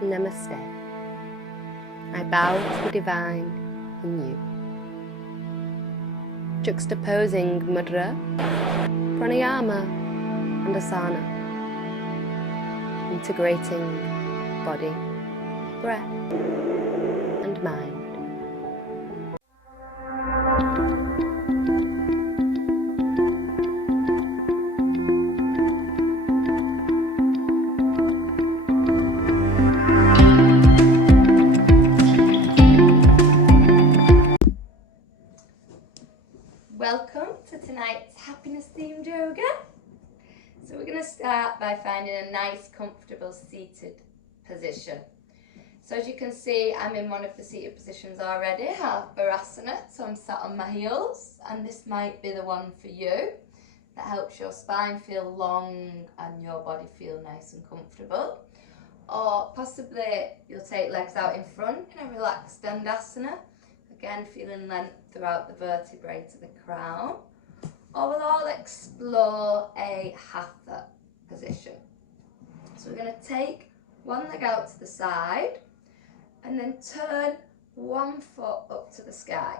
Namaste. I bow to the divine in you. Juxtaposing mudra, pranayama and asana. Integrating body, breath and mind. Welcome to tonight's happiness themed yoga. So we're going to start by finding a nice comfortable seated position. So as you can see, I'm in one of the seated positions already, half Virasana, so I'm sat on my heels, and this might be the one for you that helps your spine feel long and your body feel nice and comfortable. Or possibly you'll take legs out in front in a relaxed Dandasana. Again, feeling length throughout the vertebrae to the crown. Or we'll all explore a hatha position. So we're going to take one leg out to the side and then turn one foot up to the sky.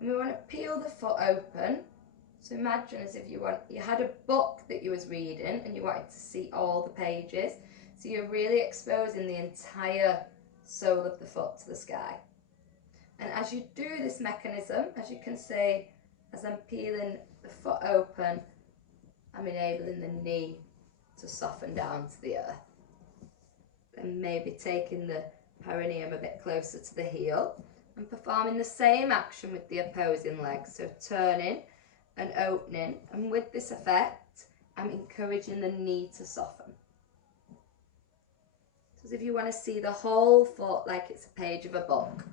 And we want to peel the foot open. So imagine as if you had a book that you was reading and you wanted to see all the pages. So you're really exposing the entire sole of the foot to the sky. And as you do this mechanism, as you can see, as I'm peeling the foot open, I'm enabling the knee to soften down to the earth. And maybe taking the perineum a bit closer to the heel and performing the same action with the opposing leg. So turning and opening. And with this effect, I'm encouraging the knee to soften. So as if you want to see the whole foot like it's a page of a book.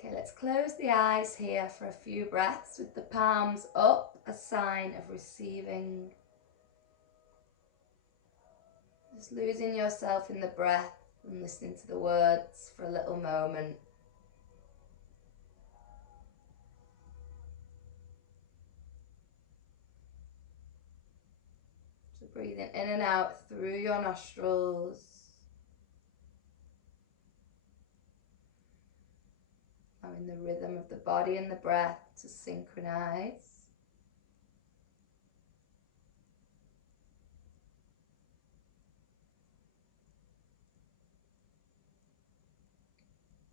Okay, let's close the eyes here for a few breaths with the palms up, a sign of receiving. Just losing yourself in the breath and listening to the words for a little moment. So breathing in and out through your nostrils. Allowing the rhythm of the body and the breath to synchronize.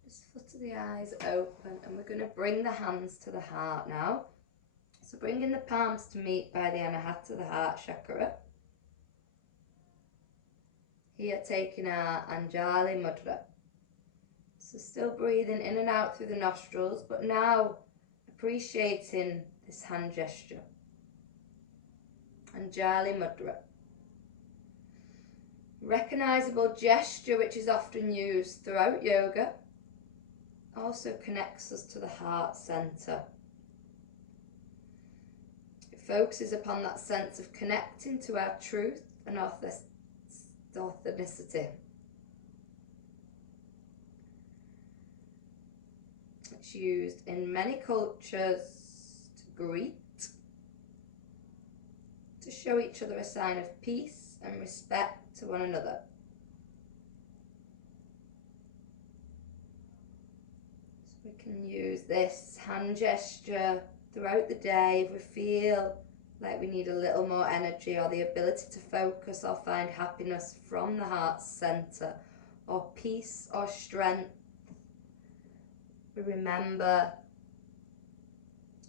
Just flutter the eyes open, and we're going to bring the hands to the heart now. So bringing the palms to meet by the anahata, the heart chakra. Here taking our Anjali mudra. So still breathing in and out through the nostrils, but now appreciating this hand gesture. Anjali mudra. Recognizable gesture which is often used throughout yoga. Also connects us to the heart center. It focuses upon that sense of connecting to our truth and authenticity. It's used in many cultures to greet, to show each other a sign of peace and respect to one another. So we can use this hand gesture throughout the day if we feel like we need a little more energy or the ability to focus or find happiness from the heart center, or peace or strength. We remember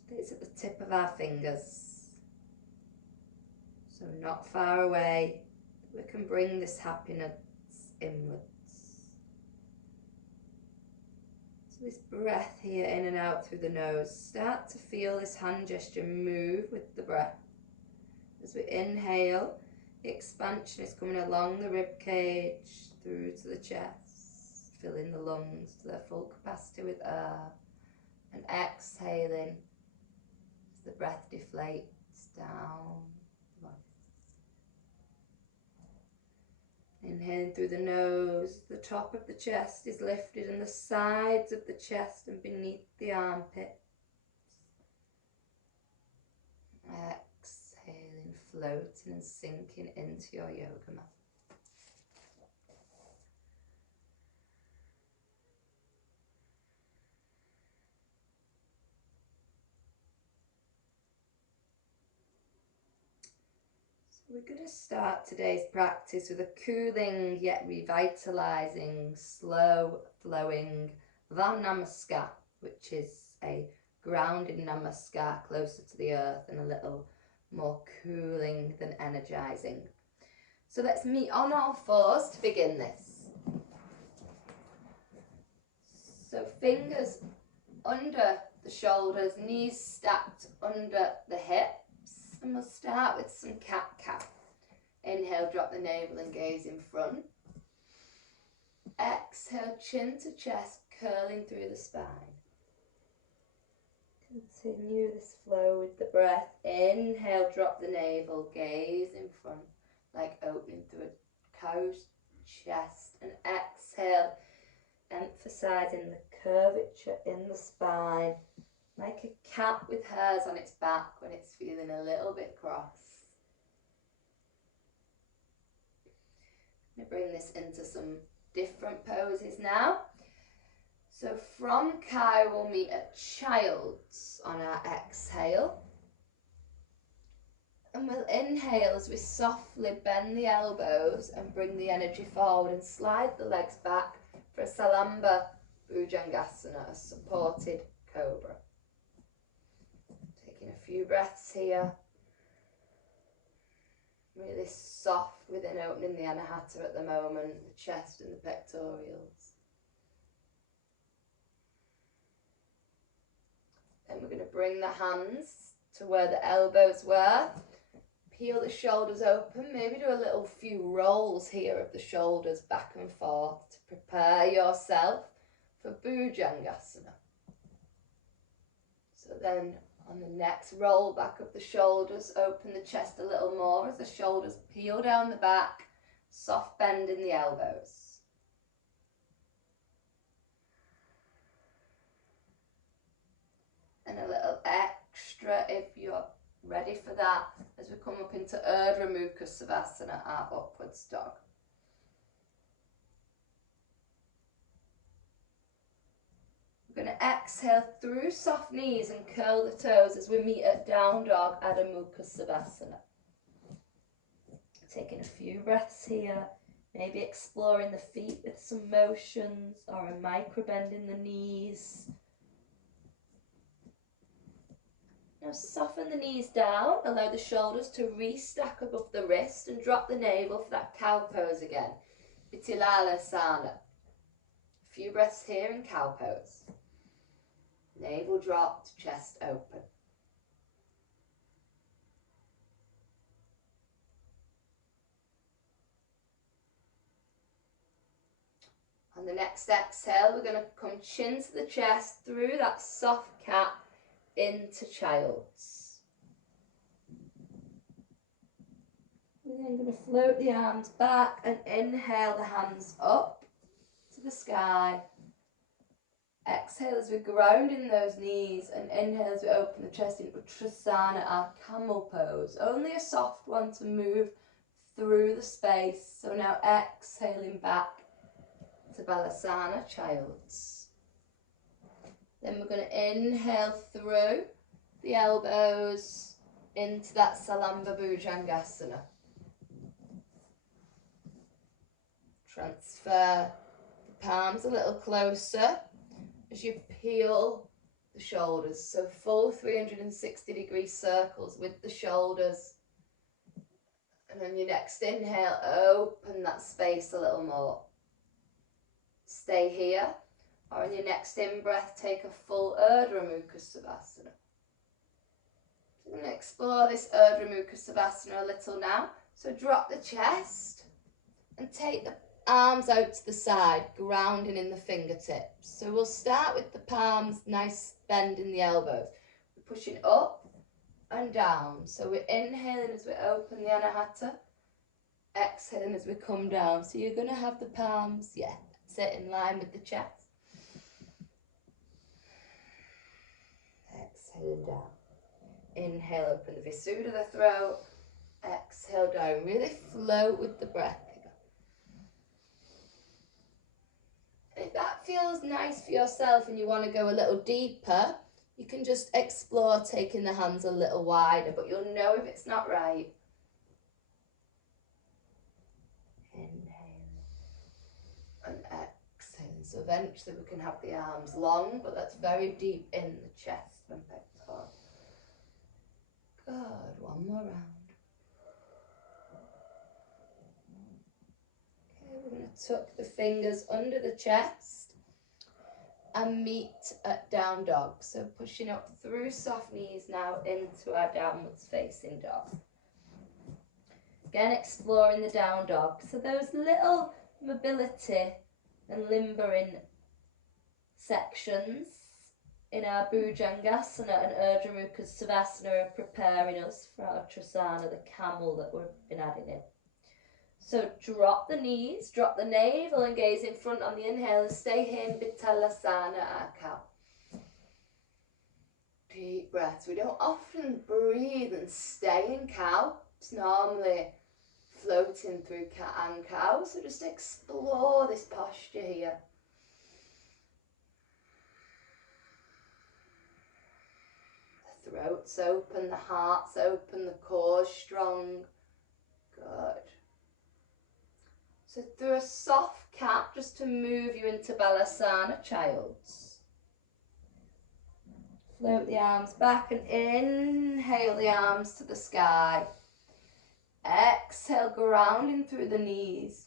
that it's at the tip of our fingers. So not far away, we can bring this happiness inwards. So this breath here in and out through the nose. Start to feel this hand gesture move with the breath. As we inhale, the expansion is coming along the rib cage through to the chest, filling the lungs to their full capacity with air, and exhaling as the breath deflates down the body. Inhaling through the nose, the top of the chest is lifted and the sides of the chest and beneath the armpits. Exhaling, floating and sinking into your yoga mat. We're going to start today's practice with a cooling yet revitalizing, slow flowing Van Namaskar, which is a grounding Namaskar closer to the earth and a little more cooling than energizing. So let's meet on all fours to begin this. So fingers under the shoulders, knees stacked under the hips. And we'll start with some cat-cow. Inhale, drop the navel and gaze in front. Exhale, chin to chest, curling through the spine. Continue this flow with the breath. Inhale, drop the navel, gaze in front, like opening through a cow's chest. And exhale, emphasizing the curvature in the spine, like a cat with hairs on its back when it's feeling a little bit cross. I'm going to bring this into some different poses now. So from cow, we'll meet at child's on our exhale. And we'll inhale as we softly bend the elbows and bring the energy forward and slide the legs back for a Salamba Bhujangasana, a supported cobra. Taking a few breaths here. Really soft within opening the anahata at the moment, the chest and the pectorals. Then we're going to bring the hands to where the elbows were. Peel the shoulders open, maybe do a little few rolls here of the shoulders back and forth to prepare yourself for Bhujangasana. So then on the next roll back of the shoulders, open the chest a little more as the shoulders peel down the back, soft bend in the elbows. And a little extra if you're ready for that as we come up into Urdhva Mukha Savasana, our upwards dog. We're going to exhale through soft knees and curl the toes as we meet at down dog, Adho Mukha Savasana. Taking a few breaths here, maybe exploring the feet with some motions or a micro bend in the knees. Now soften the knees down, allow the shoulders to restack above the wrist and drop the navel for that cow pose again. Vitilalasana. A few breaths here in cow pose. Navel dropped, chest open. On the next exhale, we're going to come chin to the chest through that soft cat into child's. We're then going to float the arms back and inhale the hands up to the sky. Exhale as we ground in those knees and inhale as we open the chest into Uttanasana, our camel pose. Only a soft one to move through the space. So now exhaling back to Balasana, child's. Then we're going to inhale through the elbows into that Salamba Bhujangasana. Transfer the palms a little closer as you peel the shoulders. So full 360-degree circles with the shoulders. And on your next inhale, open that space a little more. Stay here. Or on your next in-breath, take a full Urdhva Mukha Savasana. So we're going to explore this Urdhva Mukha Savasana a little now. So drop the chest and take the arms out to the side, grounding in the fingertips. So we'll start with the palms, nice bend in the elbows. We're pushing up and down. So we're inhaling as we open the anahata, exhaling as we come down. So you're going to have the palms, sit in line with the chest. Exhale down. Inhale, open the Visuddha, the throat. Exhale down. Really float with the breath here. And if that feels nice for yourself and you want to go a little deeper, you can just explore taking the hands a little wider, but you'll know if it's not right. Inhale and exhale. So eventually we can have the arms long, but that's very deep in the chest when pectoral. Good. One more round. Okay, we're going to tuck the fingers under the chest and meet at down dog. So pushing up through soft knees now into our downwards facing dog. Again, exploring the down dog. So those little mobility and limbering sections in our Bhujangasana and Urdhva Mukha Savasana are preparing us for our Trasana, the camel that we've been adding in. So drop the knees, drop the navel and gaze in front on the inhale and stay here in Vitalasana, our cow. Deep breaths. We don't often breathe and stay in cow. It's normally floating through cat and cow. So just explore this posture here. The throat's open, the heart's open, the core's strong. Good. So through a soft cat, just to move you into Balasana, Child's. Float the arms back and inhale the arms to the sky. Exhale, grounding through the knees.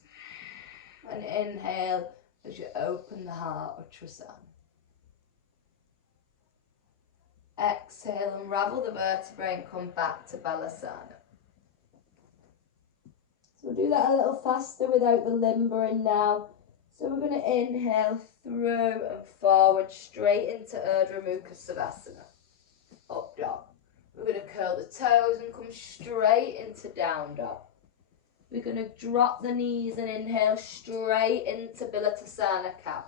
And inhale as you open the heart, Uttanasana. Exhale, unravel the vertebrae and come back to Balasana. So we'll do that a little faster without the limbering now. So we're going to inhale through and forward straight into Urdhva Mukha Savasana. Up dog. We're going to curl the toes and come straight into down dog. We're going to drop the knees and inhale straight into Balatasana cow.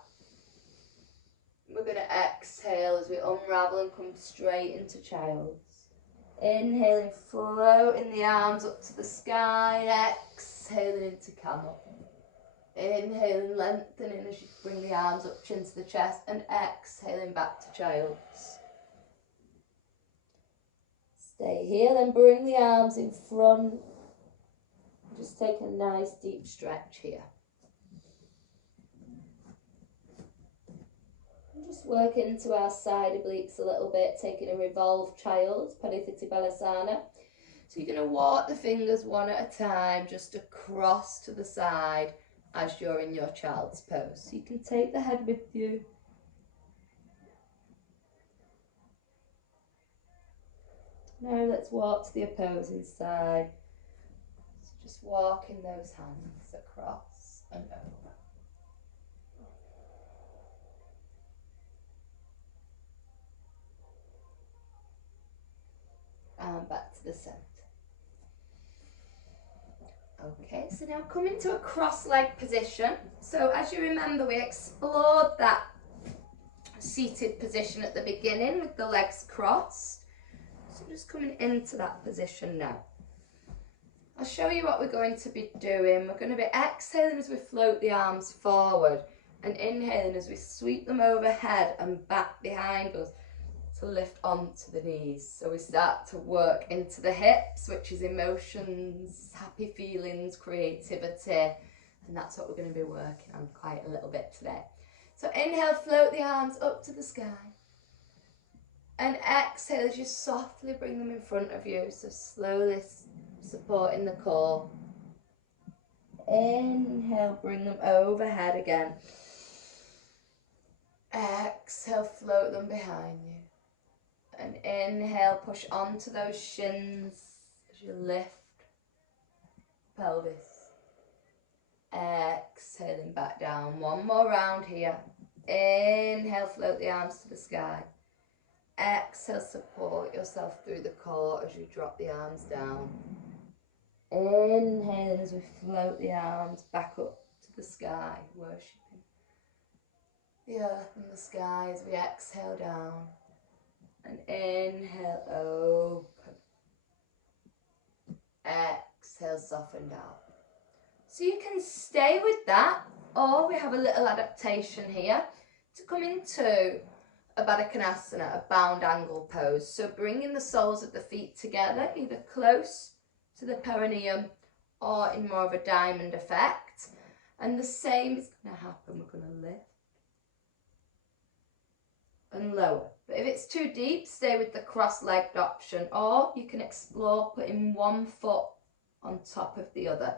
We're going to exhale as we unravel and come straight into child's. Inhaling, floating the arms up to the sky. Exhaling into camel. Inhaling, lengthening as you bring the arms up into the chest. And exhaling back to child's. Stay here, then bring the arms in front. Just take a nice deep stretch here. Just work into our side obliques a little bit, taking a revolved child, Parithiti Balasana. So you're going to walk the fingers one at a time, just across to the side as you're in your child's pose. So you can take the head with you. Now let's walk to the opposing side. So just walking those hands across and over. And back to the centre. Okay, so now come into a cross-leg position. So as you remember, we explored that seated position at the beginning with the legs crossed. So just coming into that position now. I'll show you what we're going to be doing. We're going to be exhaling as we float the arms forward and inhaling as we sweep them overhead and back behind us to lift onto the knees. So we start to work into the hips, which is emotions, happy feelings, creativity, and that's what we're going to be working on quite a little bit today. So inhale, float the arms up to the sky. And exhale as you softly bring them in front of you, so slowly supporting the core. Inhale, bring them overhead again. Exhale, float them behind you. And inhale, push onto those shins as you lift pelvis. Exhaling back down. One more round here. Inhale, float the arms to the sky. Exhale, support yourself through the core as you drop the arms down. Inhaling as we float the arms back up to the sky, worshipping the earth and the sky as we exhale down. And inhale, open. Exhale. exhale, softened out. So you can stay with that, or we have a little adaptation here to come into a Baddha Konasana, a bound angle pose. So bringing the soles of the feet together, either close to the perineum or in more of a diamond effect. And the same is going to happen. We're going to lift and lower. But if it's too deep, stay with the cross-legged option, or you can explore putting one foot on top of the other.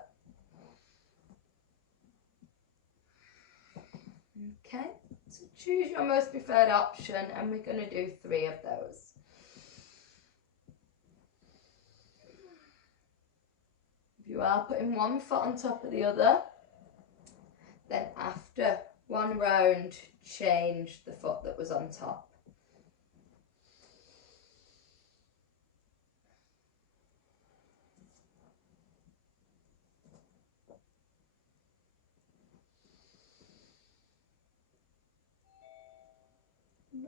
Okay, so choose your most preferred option, and we're going to do 3 of those. If you are putting one foot on top of the other, then after one round, change the foot that was on top.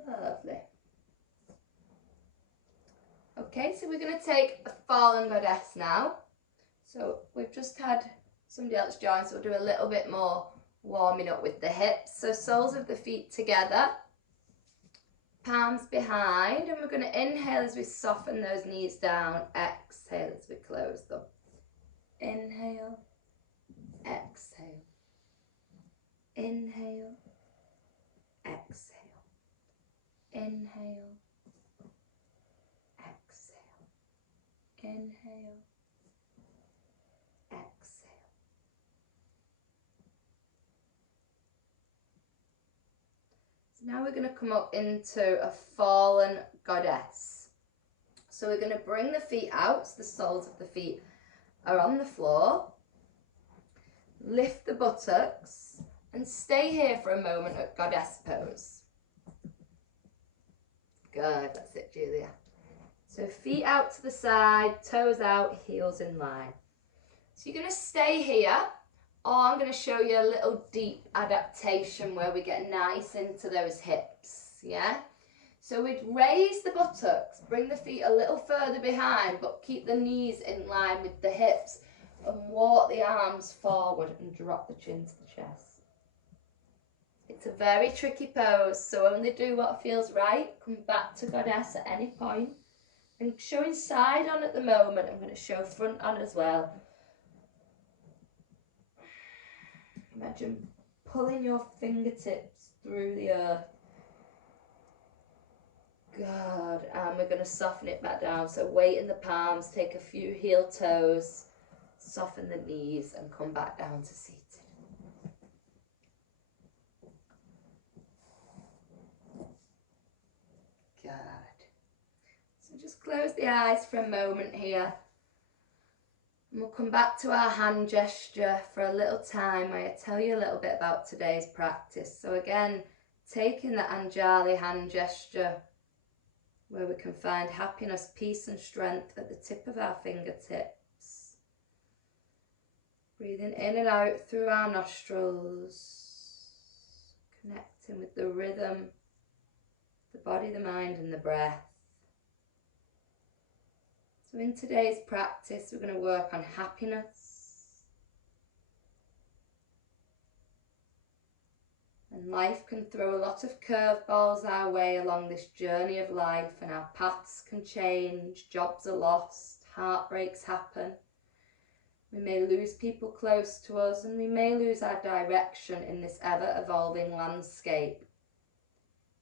Lovely. Okay, so we're going to take a fallen goddess now. So we've just had somebody else join, so we'll do a little bit more warming up with the hips. So soles of the feet together, palms behind, and we're going to inhale as we soften those knees down, exhale as we close them. Inhale, exhale, inhale, exhale, inhale, exhale, inhale, exhale. So now we're going to come up into a fallen goddess. So we're going to bring the feet out, so the soles of the feet are on the floor. Lift the buttocks and stay here for a moment at goddess pose. Good, that's it, Julia. So feet out to the side, toes out, heels in line. So you're going to stay here, or I'm going to show you a little deep adaptation where we get nice into those hips, yeah? So we'd raise the buttocks, bring the feet a little further behind, but keep the knees in line with the hips, and walk the arms forward and drop the chin to the chest. It's a very tricky pose, so only do what feels right. Come back to goddess at any point. I'm showing side on at the moment. I'm going to show front on as well. Imagine pulling your fingertips through the earth. Good. And we're going to soften it back down. So weight in the palms, take a few heel toes, soften the knees and come back down to seated. Good. So just close the eyes for a moment here. And we'll come back to our hand gesture for a little time where I tell you a little bit about today's practice. So again, taking the Anjali hand gesture where we can find happiness, peace and strength at the tip of our fingertips. Breathing in and out through our nostrils, connecting with the rhythm, the body, the mind and the breath. So in today's practice, we're going to work on happiness. And life can throw a lot of curveballs our way along this journey of life, and our paths can change, jobs are lost, heartbreaks happen. We may lose people close to us, and we may lose our direction in this ever-evolving landscape.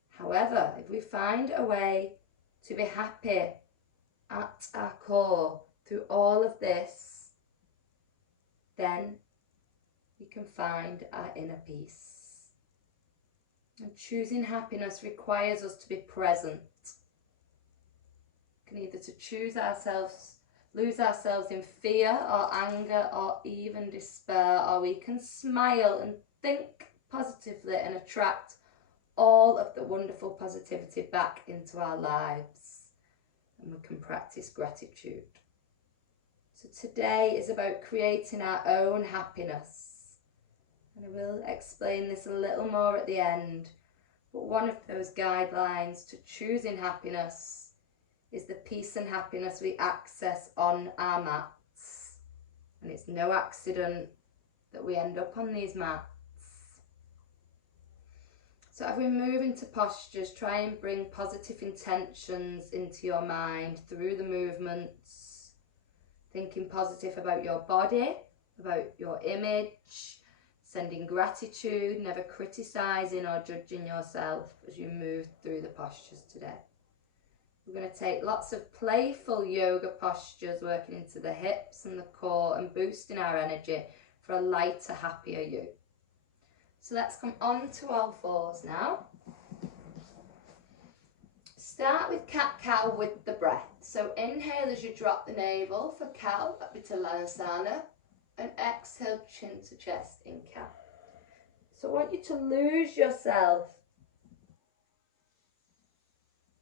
However, if we find a way to be happy at our core through all of this, then we can find our inner peace. And choosing happiness requires us to be present. We can either to choose ourselves, lose ourselves in fear or anger or even despair, or we can smile and think positively and attract all of the wonderful positivity back into our lives. And we can practice gratitude. So today is about creating our own happiness. And I will explain this a little more at the end. But one of those guidelines to choosing happiness is the peace and happiness we access on our mats. And it's no accident that we end up on these mats. So as we move into postures, try and bring positive intentions into your mind through the movements. Thinking positive about your body, about your image, sending gratitude, never criticising or judging yourself as you move through the postures today. We're going to take lots of playful yoga postures, working into the hips and the core and boosting our energy for a lighter, happier you. So let's come on to all fours now. Start with cat-cow with the breath. So inhale as you drop the navel for cow, up to Lalasana, and exhale chin to chest in cow. So I want you to lose yourself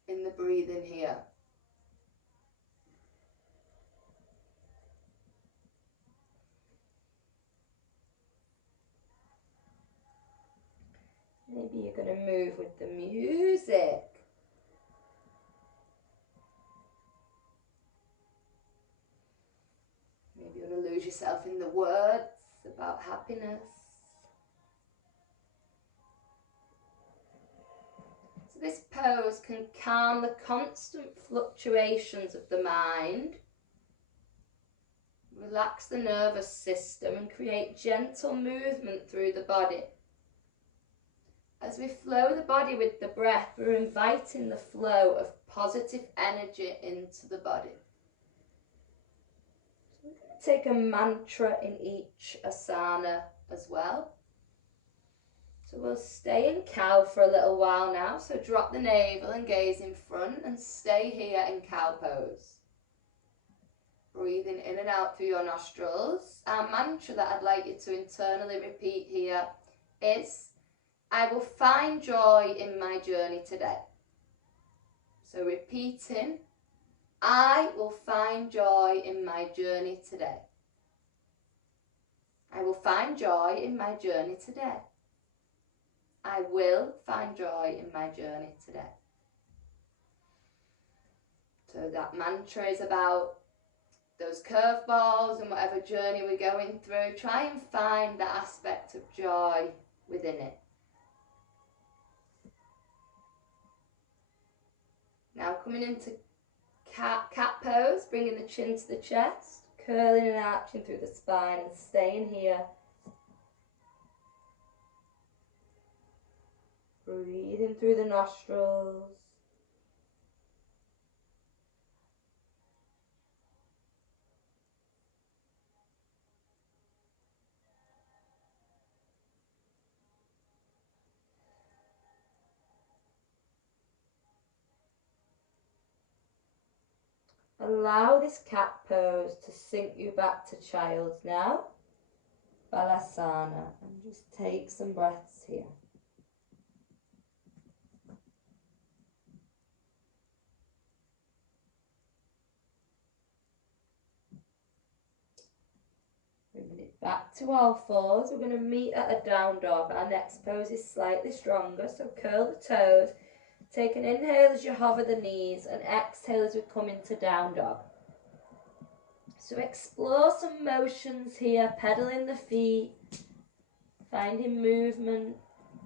in the breathing here. Maybe you're going to move with the music. Maybe you want to lose yourself in the words about happiness. So this pose can calm the constant fluctuations of the mind, relax the nervous system and create gentle movement through the body. As we flow the body with the breath, we're inviting the flow of positive energy into the body. So we're going to take a mantra in each asana as well. So we'll stay in cow for a little while now. So drop the navel and gaze in front and stay here in cow pose. Breathing in and out through your nostrils. Our mantra that I'd like you to internally repeat here is, I will find joy in my journey today. So repeating, I will find joy in my journey today. I will find joy in my journey today. I will find joy in my journey today. So that mantra is about those curveballs and whatever journey we're going through. Try and find that aspect of joy within it. Now coming into cat pose, bringing the chin to the chest, curling and arching through the spine and staying here. Breathing through the nostrils. Allow this cat pose to sink you back to child now. Balasana. And just take some breaths here. Bringing it back to all fours. We're going to meet at a down dog. Our next pose is slightly stronger. So curl the toes. Take an inhale as you hover the knees and exhale as we come into down dog. So explore some motions here, pedaling the feet, finding movement,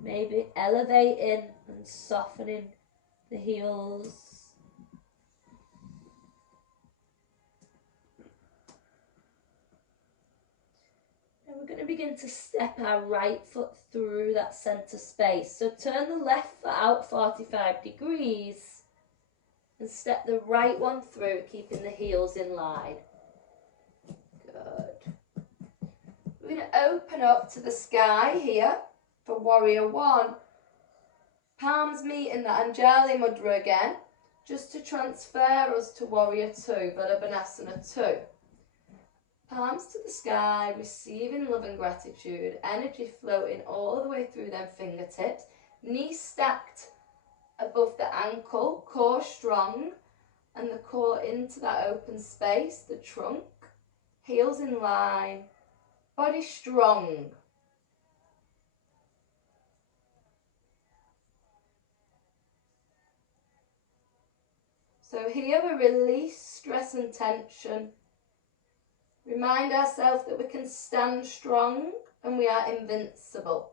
maybe elevating and softening the heels. And we're going to begin to step our right foot through that centre space. So turn the left foot out 45 degrees and step the right one through, keeping the heels in line. Good. We're going to open up to the sky here for warrior one. Palms meet in the Anjali Mudra again, just to transfer us to warrior two, Baddha 2. Palms to the sky, receiving love and gratitude, energy floating all the way through them fingertips, knees stacked above the ankle, core strong, and the core into that open space, the trunk, heels in line, body strong. So here we release stress and tension Remind ourselves that we can stand strong and we are invincible.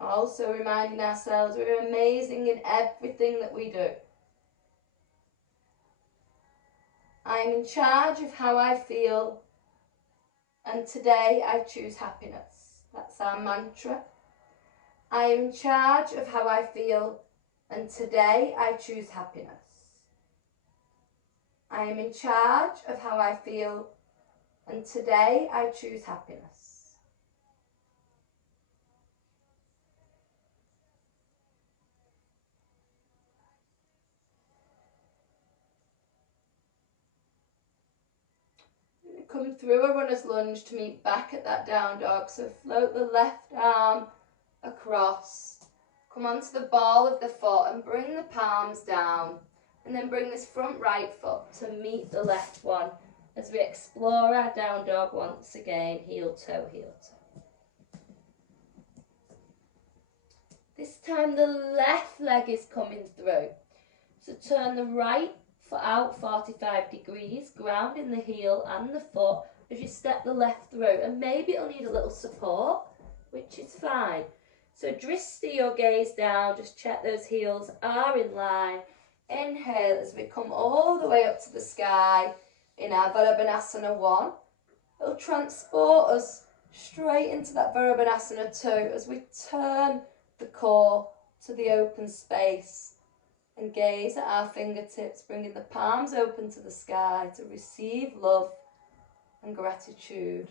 Also reminding ourselves we're amazing in everything that we do. I am in charge of how I feel, and today I choose happiness. That's our mantra. I am in charge of how I feel, and today I choose happiness. I am in charge of how I feel, and today I choose happiness. Come through a runner's lunge to meet back at that down dog. So float the left arm across. Come onto the ball of the foot and bring the palms down. And then bring this front right foot to meet the left one as we explore our down dog once again. Heel toe, heel toe. This time the left leg is coming through. So turn the right foot out 45 degrees, grounding the heel and the foot as you step the left through. And maybe it'll need a little support, which is fine. So drishti your gaze down, just check those heels are in line. Inhale as we come all the way up to the sky in our Virabhanasana 1. It'll transport us straight into that Virabhanasana 2 as we turn the core to the open space and gaze at our fingertips, bringing the palms open to the sky to receive love and gratitude.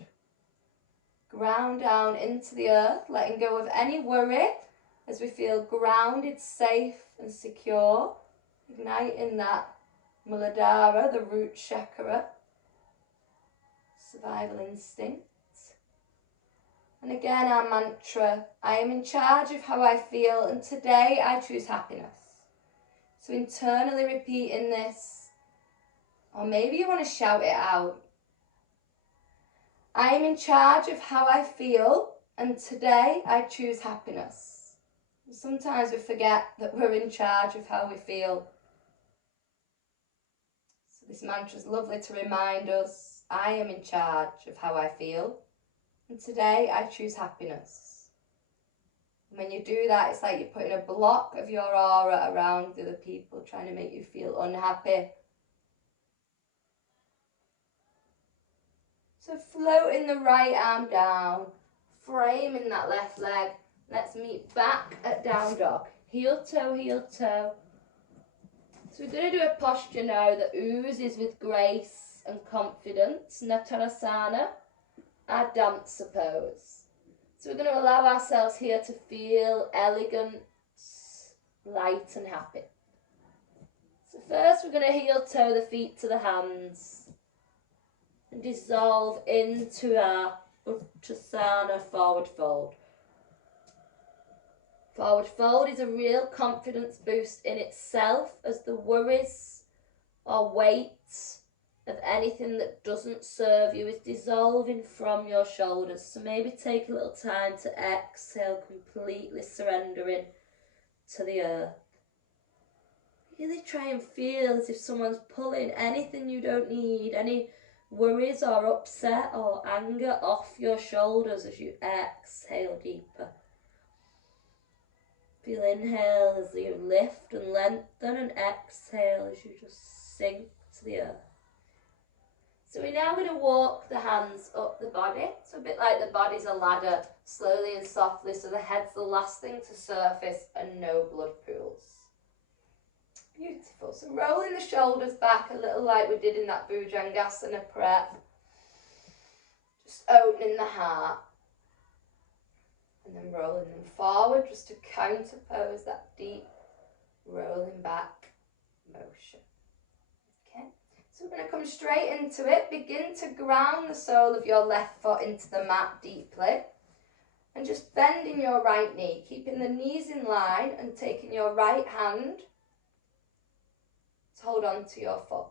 Ground down into the earth, letting go of any worry as we feel grounded, safe and secure, igniting that Muladhara, the root chakra, survival instinct. And again our mantra, I am in charge of how I feel and today I choose happiness. So internally repeating this, or maybe you want to shout it out. I am in charge of how I feel and today I choose happiness. Sometimes we forget that we're in charge of how we feel. So this mantra is lovely to remind us, I am in charge of how I feel and today I choose happiness. When you do that, it's like you're putting a block of your aura around the other people, trying to make you feel unhappy. So floating the right arm down, framing that left leg. Let's meet back at down dog. Heel toe, heel toe. So we're going to do a posture now that oozes with grace and confidence. Natarasana, our dancer pose. So we're going to allow ourselves here to feel elegant, light and happy. So first we're going to heel toe the feet to the hands and dissolve into our Uttanasana forward fold. Forward fold is a real confidence boost in itself as the worries or weight of anything that doesn't serve you is dissolving from your shoulders. So maybe take a little time to exhale, completely surrendering to the earth. Really try and feel as if someone's pulling anything you don't need, any worries or upset or anger off your shoulders as you exhale deeper. Feel inhale as you lift and lengthen and exhale as you just sink to the earth. So we're now going to walk the hands up the body. So a bit like the body's a ladder, slowly and softly, so the head's the last thing to surface and no blood pools. Beautiful. So rolling the shoulders back a little like we did in that Bhujangasana prep. Just opening the heart. And then rolling them forward just to counterpose that deep rolling back motion. So we're going to come straight into it. Begin to ground the sole of your left foot into the mat deeply. And just bending your right knee, keeping the knees in line and taking your right hand to hold on to your foot.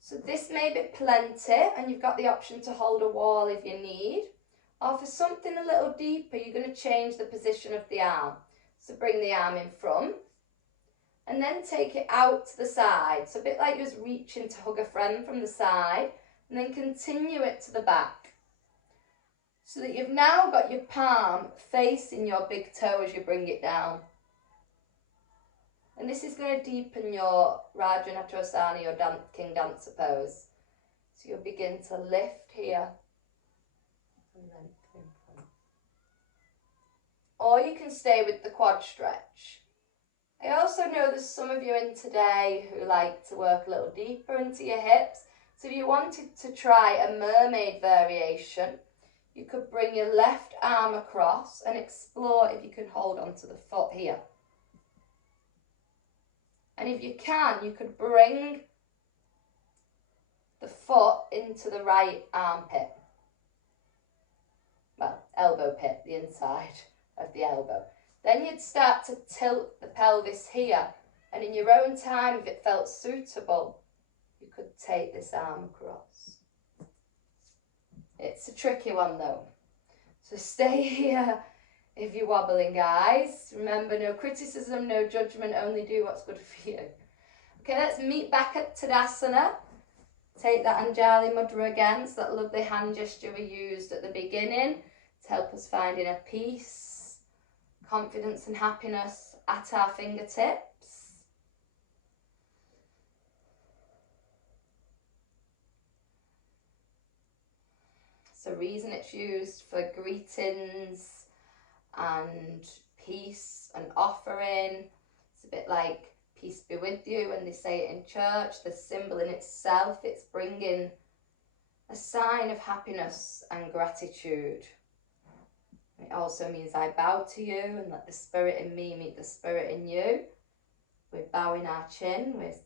So this may be plenty and you've got the option to hold a wall if you need. Or for something a little deeper, you're going to change the position of the arm. So bring the arm in front and then take it out to the side. So a bit like you was reaching to hug a friend from the side, and then continue it to the back. So that you've now got your palm facing your big toe as you bring it down. And this is going to deepen your Rajanatosana, your King Dancer pose. So you'll begin to lift here and lengthen in front. Or you can stay with the quad stretch. I also know there's some of you in today who like to work a little deeper into your hips. So if you wanted to try a mermaid variation, you could bring your left arm across and explore if you can hold onto the foot here. And if you can, you could bring the foot into the right armpit. Well, elbow pit, the inside of the elbow. Then you'd start to tilt the pelvis here. And in your own time, if it felt suitable, you could take this arm across. It's a tricky one though. So stay here if you're wobbling, guys. Remember, no criticism, no judgment, only do what's good for you. Okay, let's meet back at Tadasana. Take that Anjali Mudra again, so that lovely hand gesture we used at the beginning to help us find inner peace, confidence and happiness at our fingertips. So reason it's used for greetings and peace and offering. It's a bit like peace be with you when they say it in church. The symbol in itself, it's bringing a sign of happiness and gratitude. It also means I bow to you and let the spirit in me meet the spirit in you. We're bowing our chin, we're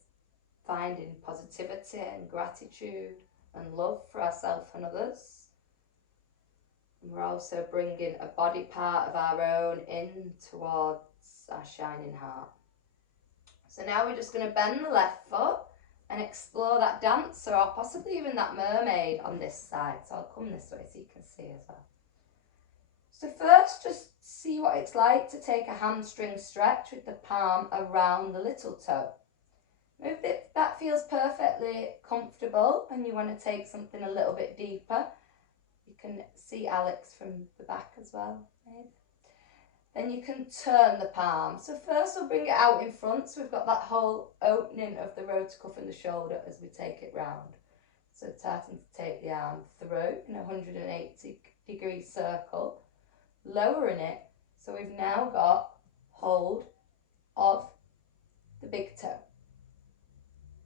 finding positivity and gratitude and love for ourselves and others. And we're also bringing a body part of our own in towards our shining heart. So now we're just going to bend the left foot and explore that dancer or possibly even that mermaid on this side. So I'll come this way so you can see as well. So first, just see what it's like to take a hamstring stretch with the palm around the little toe. If that feels perfectly comfortable and you want to take something a little bit deeper, you can see Alex from the back as well, maybe. Then you can turn the palm. So first we'll bring it out in front, so we've got that whole opening of the rotator cuff and the shoulder as we take it round. So starting to take the arm through in a 180-degree circle, lowering it, so we've now got hold of the big toe.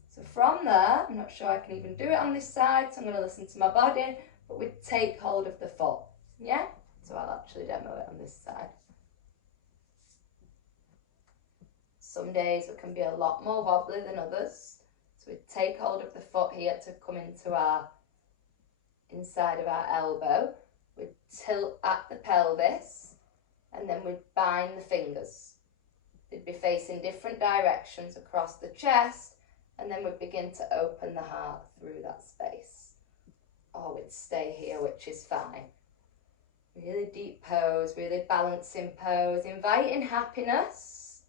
So from there, I'm not sure I can even do it on this side, so I'm going to listen to my body, but we take hold of the foot, yeah? So I'll actually demo it on this side. Some days we can be a lot more wobbly than others. So we take hold of the foot here to come into our inside of our elbow. We tilt at the pelvis and then we bind the fingers. They'd be facing different directions across the chest, and then we begin to open the heart through that space. Or we'd stay here, which is fine. Really deep pose, really balancing pose, inviting happiness.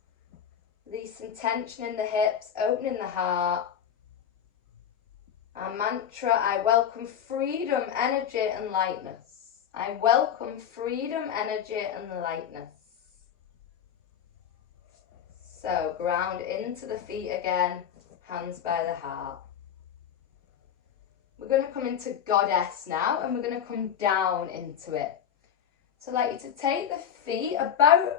Release some tension in the hips, opening the heart. Our mantra, I welcome freedom, energy and lightness. I welcome freedom, energy and lightness. So ground into the feet again, hands by the heart. We're going to come into Goddess now, and we're going to come down into it. So I'd like you to take the feet about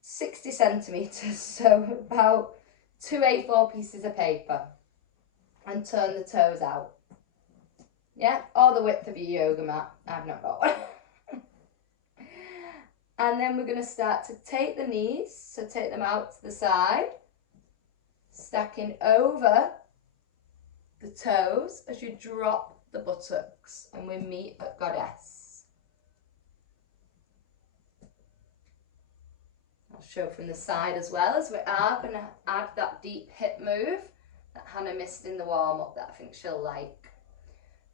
60 centimetres, so about 2 A4 pieces of paper, and turn the toes out. Yeah, or the width of your yoga mat. I've not got one. And then we're going to start to take the knees, so take them out to the side, stacking over the toes as you drop the buttocks, and we meet at Goddess. I'll show from the side as well, as we are going to add that deep hip move that Hannah missed in the warm-up that I think she'll like.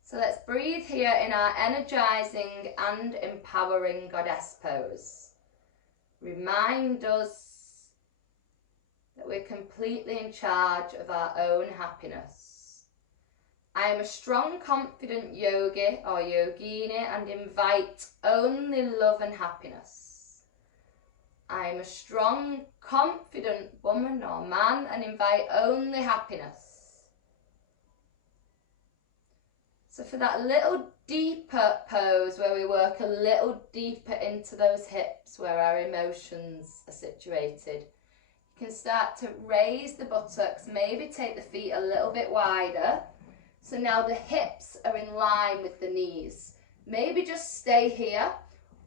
So let's breathe here in our energizing and empowering Goddess pose. remind us that we're completely in charge of our own happiness. I am a strong, confident yogi or yogini and invite only love and happiness. I am a strong, confident woman or man and invite only happiness. So for that little deeper pose where we work a little deeper into those hips where our emotions are situated, you can start to raise the buttocks, maybe take the feet a little bit wider. So now the hips are in line with the knees. Maybe just stay here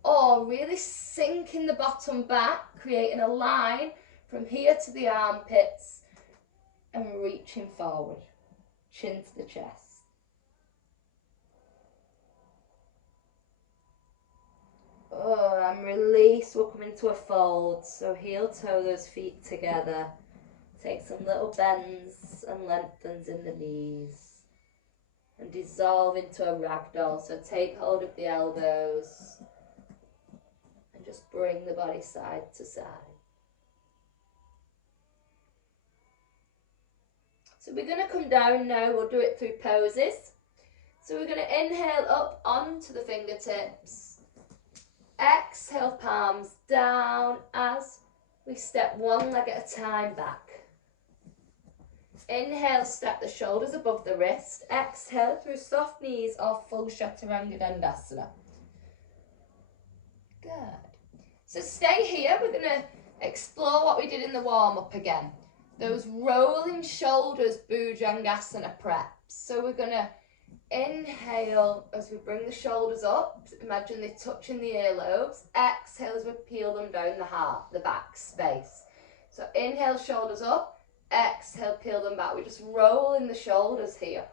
or really sink in the bottom back, creating a line from here to the armpits and reaching forward, chin to the chest. Oh, and release, we'll come into a fold. So heel toe those feet together. Take some little bends and lengthens in the knees. And dissolve into a ragdoll. So take hold of the elbows. And just bring the body side to side. So we're going to come down now. We'll do it through poses. So we're going to inhale up onto the fingertips. Exhale, palms down as we step one leg at a time back. Inhale, step the shoulders above the wrist. Exhale through soft knees or full Chaturanga Dandasana. Good. So stay here. We're going to explore what we did in the warm-up again. Those rolling shoulders, Bhujangasana preps. So we're going to inhale as we bring the shoulders up. Imagine they're touching the earlobes. Exhale as we peel them down the heart, the back space. So inhale, shoulders up. Exhale, peel them back. We're just rolling the shoulders here.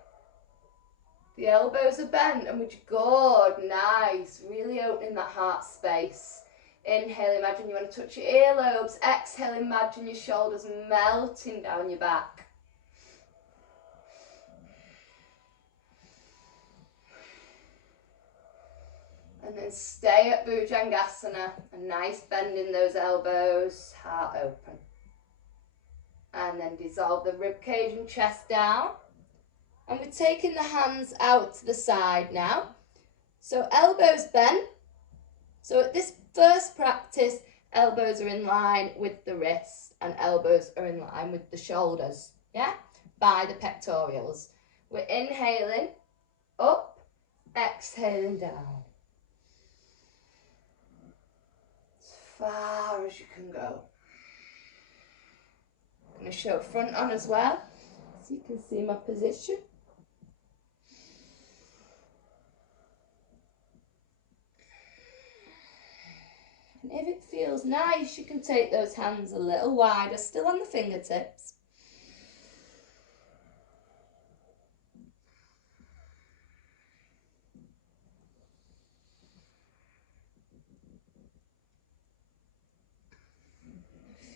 The elbows are bent and we're good, nice. Really opening that heart space. Inhale, imagine you want to touch your earlobes. Exhale, imagine your shoulders melting down your back. And then stay at Bhujangasana, a nice bend in those elbows, heart open. And then dissolve the ribcage and chest down. And we're taking the hands out to the side now. So elbows bent. So at this first practice, elbows are in line with the wrists and elbows are in line with the shoulders, yeah? By the pectorials. We're inhaling up, exhaling down. Far as you can go. I'm going to show front on as well, so you can see my position. And if it feels nice, you can take those hands a little wider, still on the fingertips.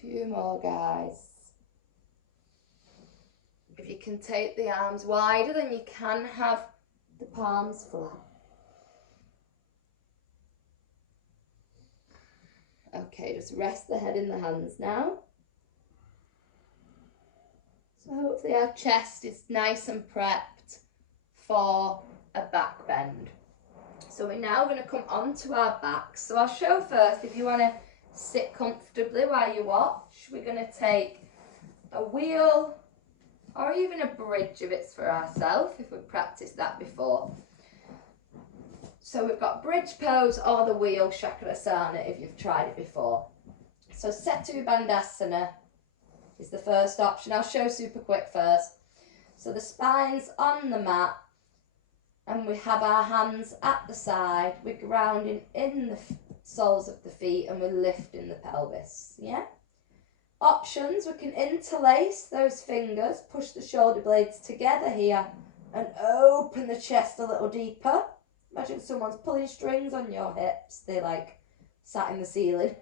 Few more, guys. If you can take the arms wider, then you can have the palms flat. Okay, just rest the head in the hands now. So hopefully our chest is nice and prepped for a back bend. So we're now going to come onto our backs. So I'll show first, if you want to sit comfortably while you watch, we're going to take a wheel or even a bridge if it's for ourselves, if we've practiced that before. So we've got bridge pose or the wheel Chakrasana if you've tried it before. So Setu Bandhasana is the first option. I'll show super quick first. So the spine's on the mat and we have our hands at the side. We're grounding in the soles of the feet and we're lifting the pelvis, yeah? Options, we can interlace those fingers, push the shoulder blades together here and open the chest a little deeper. Imagine someone's pulling strings on your hips, they're like sat in the ceiling.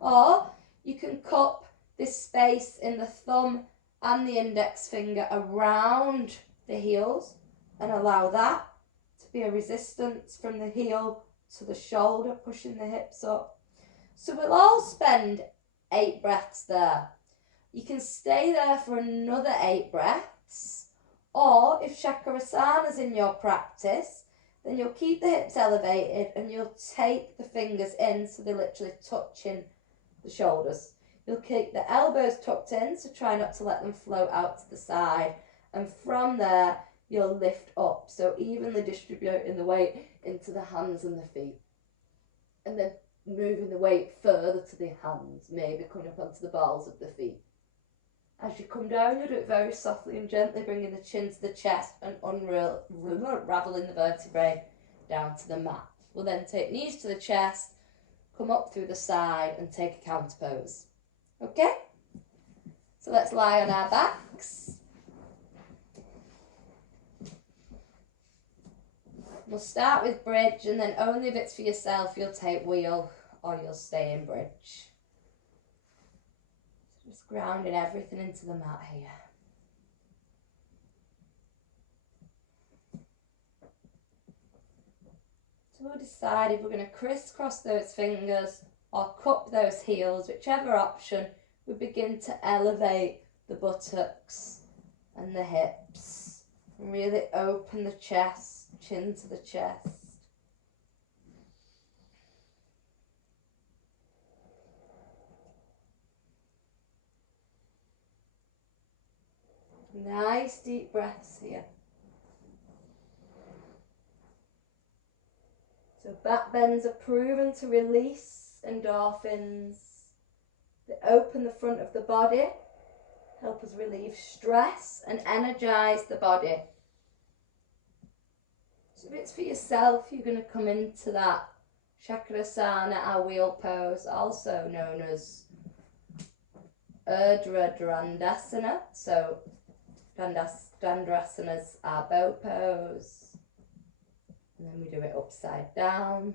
Or you can cup this space in the thumb and the index finger around the heels and allow that to be a resistance from the heel to the shoulder, pushing the hips up. So we'll all spend 8 breaths there. You can stay there for another 8 breaths, or if Chakrasana is in your practice, then you'll keep the hips elevated and you'll take the fingers in so they're literally touching the shoulders. You'll keep the elbows tucked in, so try not to let them float out to the side. And from there, you'll lift up, so evenly distributing the weight into the hands and the feet. And then moving the weight further to the hands, maybe coming up onto the balls of the feet. As you come down, you'll do it very softly and gently, bringing the chin to the chest and unraveling the vertebrae down to the mat. We'll then take knees to the chest, come up through the side and take a counter pose. Okay? So let's lie on our backs. We'll start with bridge, and then only if it's for yourself you'll take wheel or you'll stay in bridge. Just grounding everything into the mat here. So we'll decide if we're going to crisscross those fingers or cup those heels, whichever option. We begin to elevate the buttocks and the hips. And really open the chest, chin to the chest. Nice deep breaths here. So back bends are proven to release endorphins. They open the front of the body, help us relieve stress and energize the body. So if it's for yourself, you're going to come into that Chakrasana, our wheel pose, also known as Urdhva Dandasana. So Dandrasana's our bow pose. And then we do it upside down.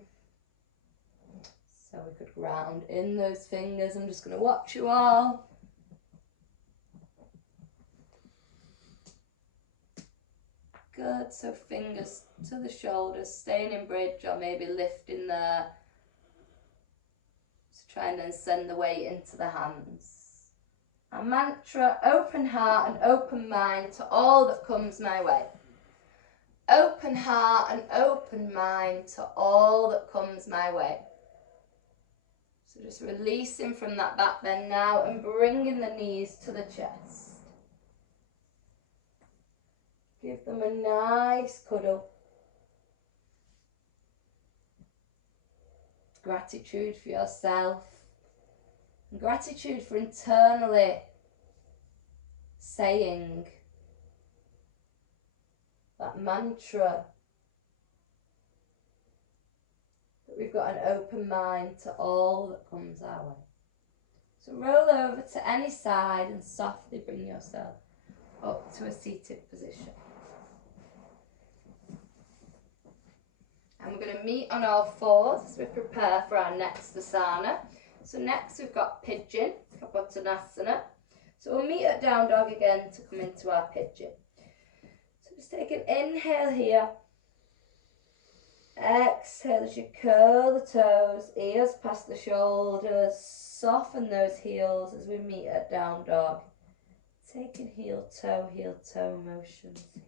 So we could ground in those fingers. I'm just going to watch you all. Good, so fingers to the shoulders, staying in bridge or maybe lifting there. So try and then send the weight into the hands. Our mantra, open heart and open mind to all that comes my way. Open heart and open mind to all that comes my way. So just releasing from that back bend now and bringing the knees to the chest. Give them a nice cuddle. Gratitude for yourself. And gratitude for internally saying that mantra that we've got an open mind to all that comes our way. So roll over to any side and softly bring yourself up to a seated position. And we're going to meet on all fours as we prepare for our next asana. So next we've got pigeon, Kapotanasana. So we'll meet at down dog again to come into our pigeon. So just take an inhale here. Exhale as you curl the toes, ears past the shoulders, soften those heels as we meet at down dog. Taking heel toe motions here.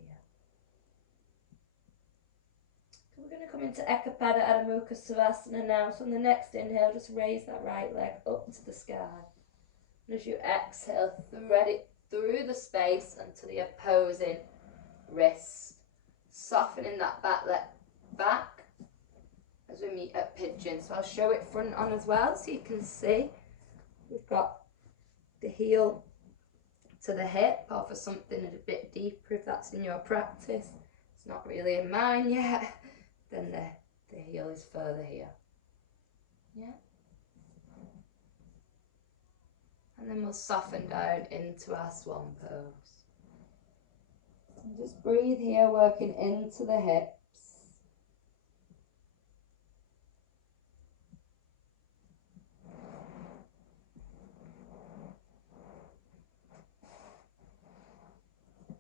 We're going to come into Ekapada Adho Mukha Savasana now. So on the next inhale, just raise that right leg up to the sky. And as you exhale, thread it through the space and to the opposing wrist. Softening that back leg back as we meet at pigeon. So I'll show it front on as well so you can see. We've got the heel to the hip, or for something a bit deeper if that's in your practice. It's not really in mine yet. Then the heel is further here. Yeah. And then we'll soften down into our swan pose. And just breathe here, working into the hips.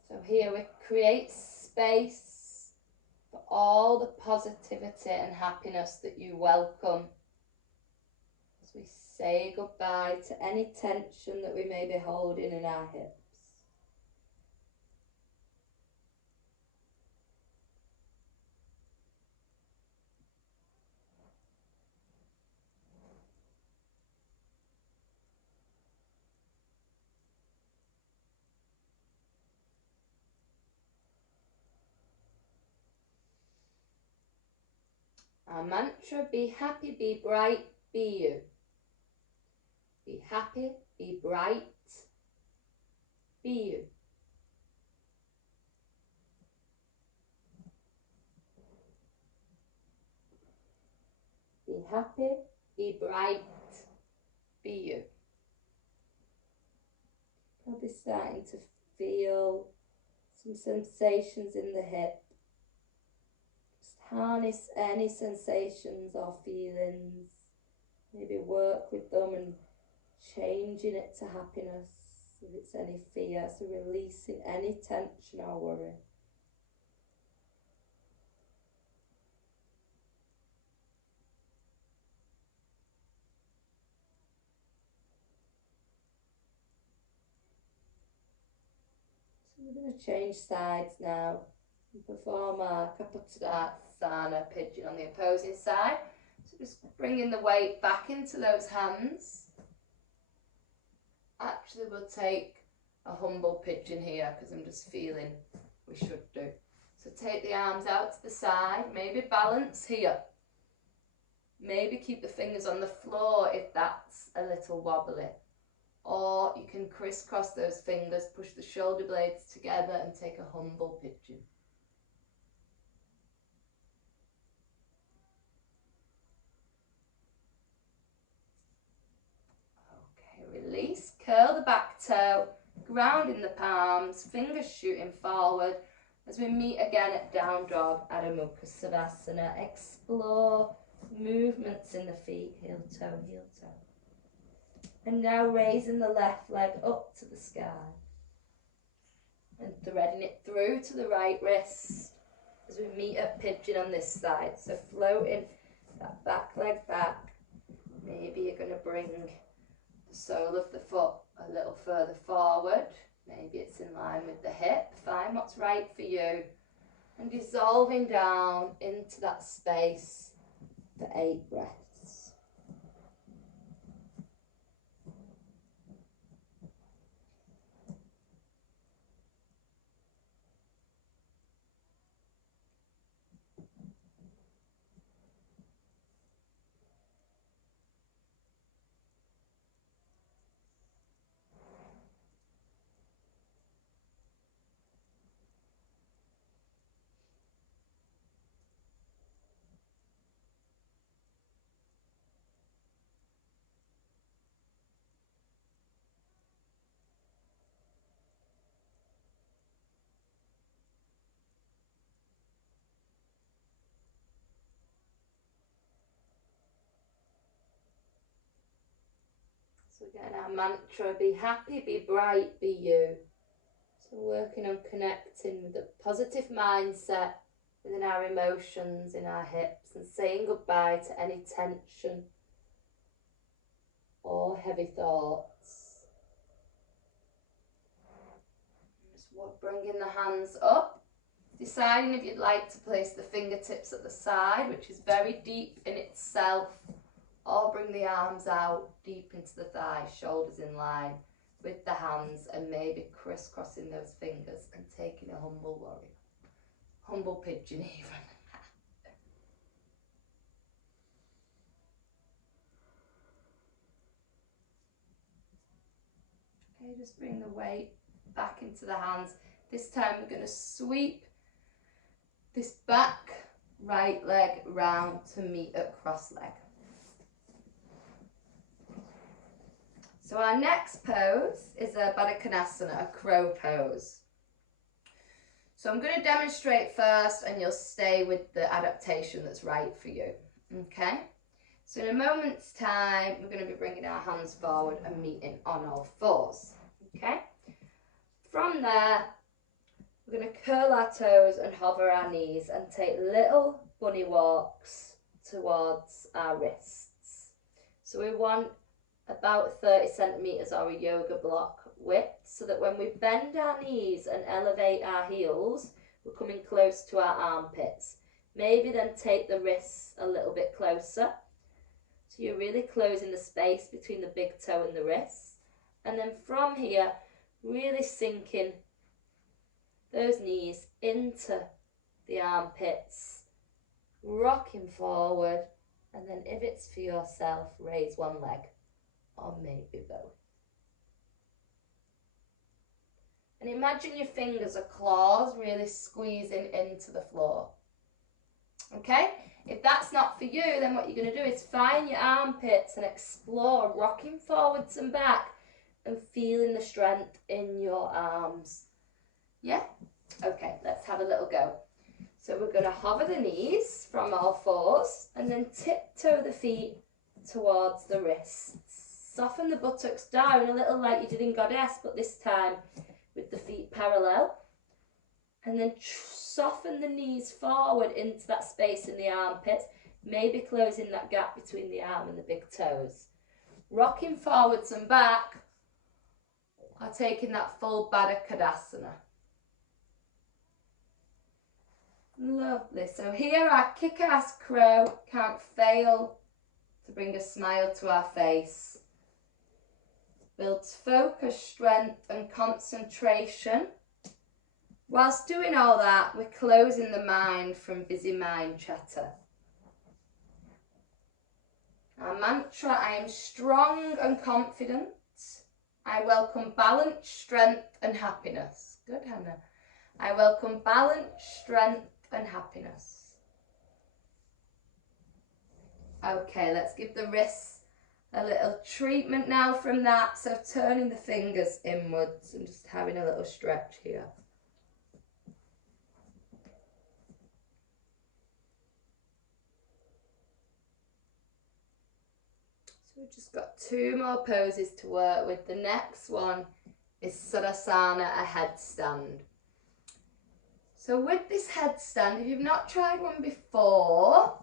So here we create space for all the positivity and happiness that you welcome. As we say goodbye to any tension that we may be holding in our hips. Our mantra, be happy, be bright, be you. Be happy, be bright, be you. Be happy, be bright, be you. Probably starting to feel some sensations in the hip. Just harness any sensations or feelings. Maybe work with them and changing it to happiness if it's any fear. So releasing any tension or worry. So we're going to change sides now and perform our Kapotadasana pigeon on the opposing side. So just bringing the weight back into those hands. Actually, we'll take a humble pigeon here because I'm just feeling we should do. So take the arms out to the side, maybe balance here. Maybe keep the fingers on the floor if that's a little wobbly. Or you can crisscross those fingers, push the shoulder blades together and take a humble pigeon. Okay, release, curl the back toe, grounding the palms, fingers shooting forward as we meet again at down dog, Adho Mukha Savasana. Explore movements in the feet, heel toe, heel toe. And now raising the left leg up to the sky and threading it through to the right wrist as we meet at pigeon on this side. So floating that back leg back. Maybe you're going to bring the sole of the foot a little further forward. Maybe it's in line with the hip. Find what's right for you. And dissolving down into that space for 8 breaths. So again, our mantra, be happy, be bright, be you. So working on connecting with a positive mindset within our emotions, in our hips, and saying goodbye to any tension or heavy thoughts. Just bringing the hands up, deciding if you'd like to place the fingertips at the side, which is very deep in itself, or bring the arms out deep into the thighs, shoulders in line with the hands, and maybe crisscrossing those fingers and taking a humble warrior. Humble pigeon even. Okay, just bring the weight back into the hands. This time we're going to sweep this back right leg round to meet at cross leg. So our next pose is a Baddha Konasana, a crow pose. So I'm going to demonstrate first and you'll stay with the adaptation that's right for you, okay? So in a moment's time, we're going to be bringing our hands forward and meeting on all fours, okay? From there, we're going to curl our toes and hover our knees and take little bunny walks towards our wrists. So we want about 30 centimetres or a yoga block width, so that when we bend our knees and elevate our heels, we're coming close to our armpits. Maybe then take the wrists a little bit closer. So you're really closing the space between the big toe and the wrist. And then from here, really sinking those knees into the armpits, rocking forward, and then if it's for yourself, raise one leg or maybe both. And imagine your fingers are claws really squeezing into the floor. Okay? If that's not for you, then what you're going to do is find your armpits and explore rocking forwards and back and feeling the strength in your arms. Yeah? Okay, let's have a little go. So we're going to hover the knees from all fours and then tiptoe the feet towards the wrists. Soften the buttocks down a little like you did in Goddess, but this time with the feet parallel. And then soften the knees forward into that space in the armpits, maybe closing that gap between the arm and the big toes. Rocking forwards and back, or taking that full Baddha Kadasana. Lovely. So here our kick-ass crow can't fail to bring a smile to our face. Builds focus, strength and concentration. Whilst doing all that, we're closing the mind from busy mind chatter. Our mantra, I am strong and confident. I welcome balance, strength and happiness. Good, Hannah. I welcome balance, strength and happiness. Okay, let's give the wrists a little treatment now from that. So turning the fingers inwards and just having a little stretch here. So we've just got 2 more poses to work with. The next one is Sudarsana, a headstand. So with this headstand, if you've not tried one before,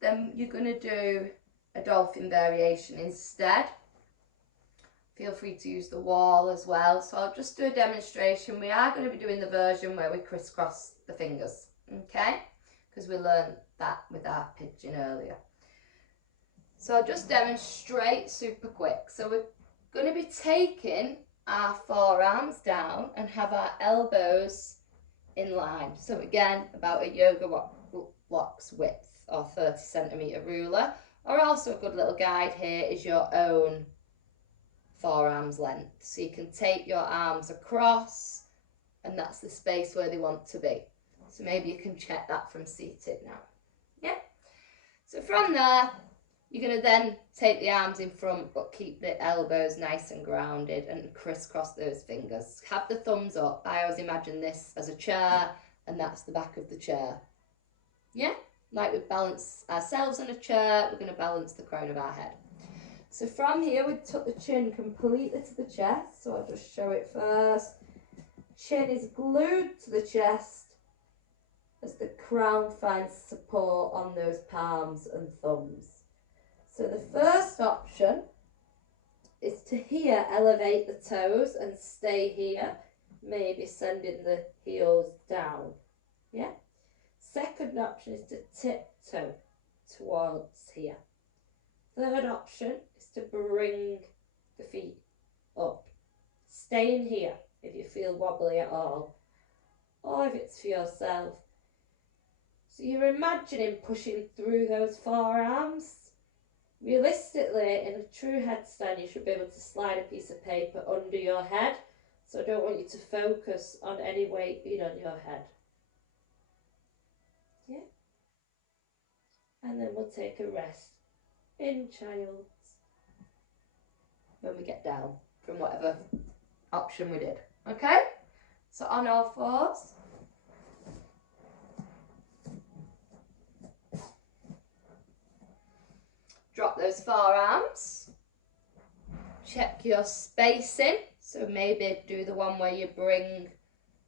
then you're going to do a dolphin variation instead. Feel free to use the wall as well. So I'll just do a demonstration. We are going to be doing the version where we crisscross the fingers, okay? Because we learned that with our pigeon earlier. So I'll just demonstrate super quick. So we're going to be taking our forearms down and have our elbows in line. So again, about a yoga block's width or 30 centimetre ruler. Or also a good little guide here is your own forearms length. So you can take your arms across and that's the space where they want to be. So maybe you can check that from seated now. Yeah? So from there, you're going to then take the arms in front but keep the elbows nice and grounded and crisscross those fingers. Have the thumbs up. I always imagine this as a chair and that's the back of the chair. Yeah? Like we balance ourselves on a chair, we're going to balance the crown of our head. So from here we tuck the chin completely to the chest. So I'll just show it first. Chin is glued to the chest as the crown finds support on those palms and thumbs. So the first option is to here elevate the toes and stay here, maybe sending the heels down. Yeah. Second option is to tiptoe towards here. Third option is to bring the feet up. Staying here if you feel wobbly at all, or if it's for yourself. So you're imagining pushing through those forearms. Realistically, in a true headstand, you should be able to slide a piece of paper under your head. So I don't want you to focus on any weight being on your head. Yeah. And then we'll take a rest in child's when we get down from whatever option we did. Okay? So on all fours. Drop those forearms. Check your spacing. So maybe do the one where you bring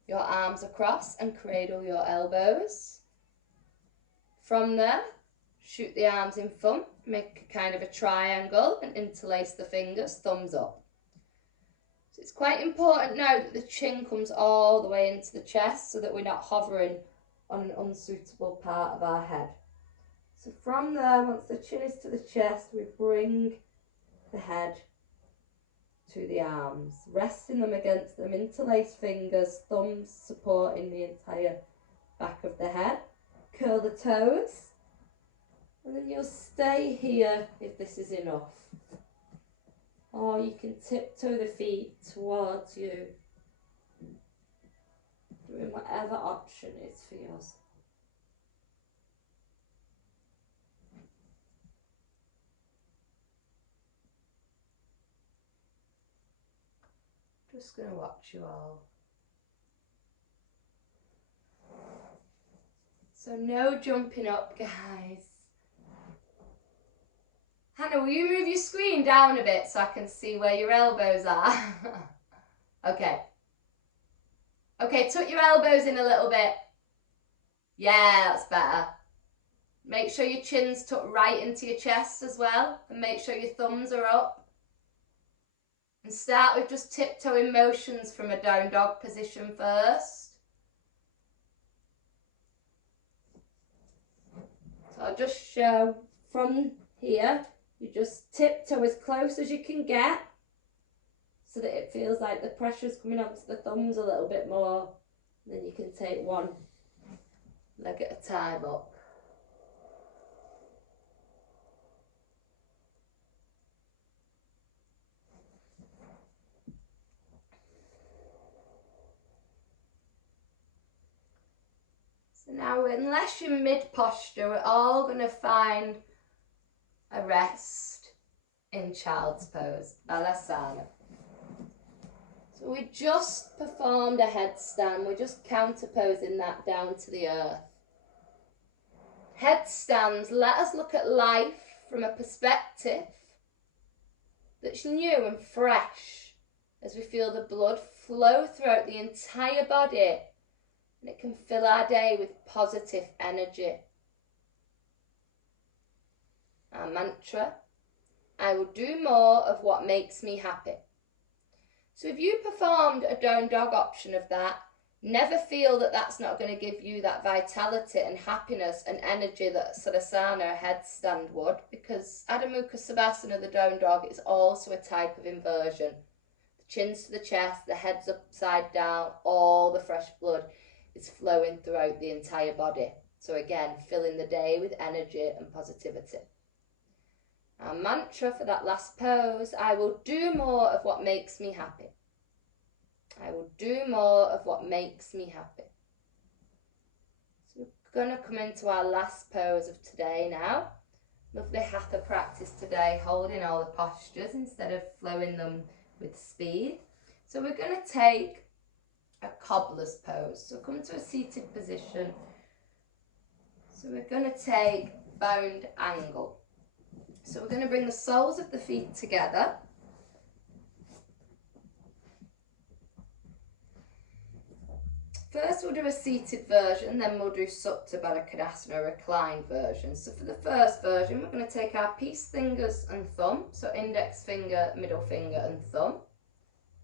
your arms across and cradle your elbows. From there, shoot the arms in front, make a kind of a triangle and interlace the fingers, thumbs up. So it's quite important now that the chin comes all the way into the chest so that we're not hovering on an unsuitable part of our head. So from there, once the chin is to the chest, we bring the head to the arms, resting them against them, interlaced fingers, thumbs supporting the entire back of the head. Curl the toes, and then you'll stay here if this is enough. Or you can tiptoe the feet towards you, doing whatever option is for yours. Just going to watch you all. So no jumping up, guys. Hannah, will you move your screen down a bit so I can see where your elbows are? Okay. Okay, tuck your elbows in a little bit. Yeah, that's better. Make sure your chin's tucked right into your chest as well, and make sure your thumbs are up. And start with just tiptoeing motions from a down dog position first. So I'll just show from here, you just tiptoe as close as you can get so that it feels like the pressure's coming onto the thumbs a little bit more. Then you can take one leg at a time up. So now, unless you're mid posture, we're all going to find a rest in child's pose, Balasana. So we just performed a headstand, we're just counterposing that down to the earth. Headstands let us look at life from a perspective that's new and fresh as we feel the blood flow throughout the entire body, and it can fill our day with positive energy. Our mantra, I will do more of what makes me happy. So if you performed a down dog option of that, never feel that that's not going to give you that vitality and happiness and energy that Sadasana, a headstand, would, because Adho Mukha Savasana, the down dog, is also a type of inversion. The chin's to the chest, the head's upside down, all the fresh blood is flowing throughout the entire body. So again, filling the day with energy and positivity. Our mantra for that last pose, I will do more of what makes me happy. I will do more of what makes me happy. So we're going to come into our last pose of today now. Lovely hatha practice today, holding all the postures instead of flowing them with speed. So we're going to take a cobbler's pose. So come to a seated position. So we're going to take bound angle. So we're going to bring the soles of the feet together. First we'll do a seated version, then we'll do Supta Baddha Konasana, a reclined version. So for the first version, we're going to take our peace fingers and thumb, so index finger, middle finger and thumb,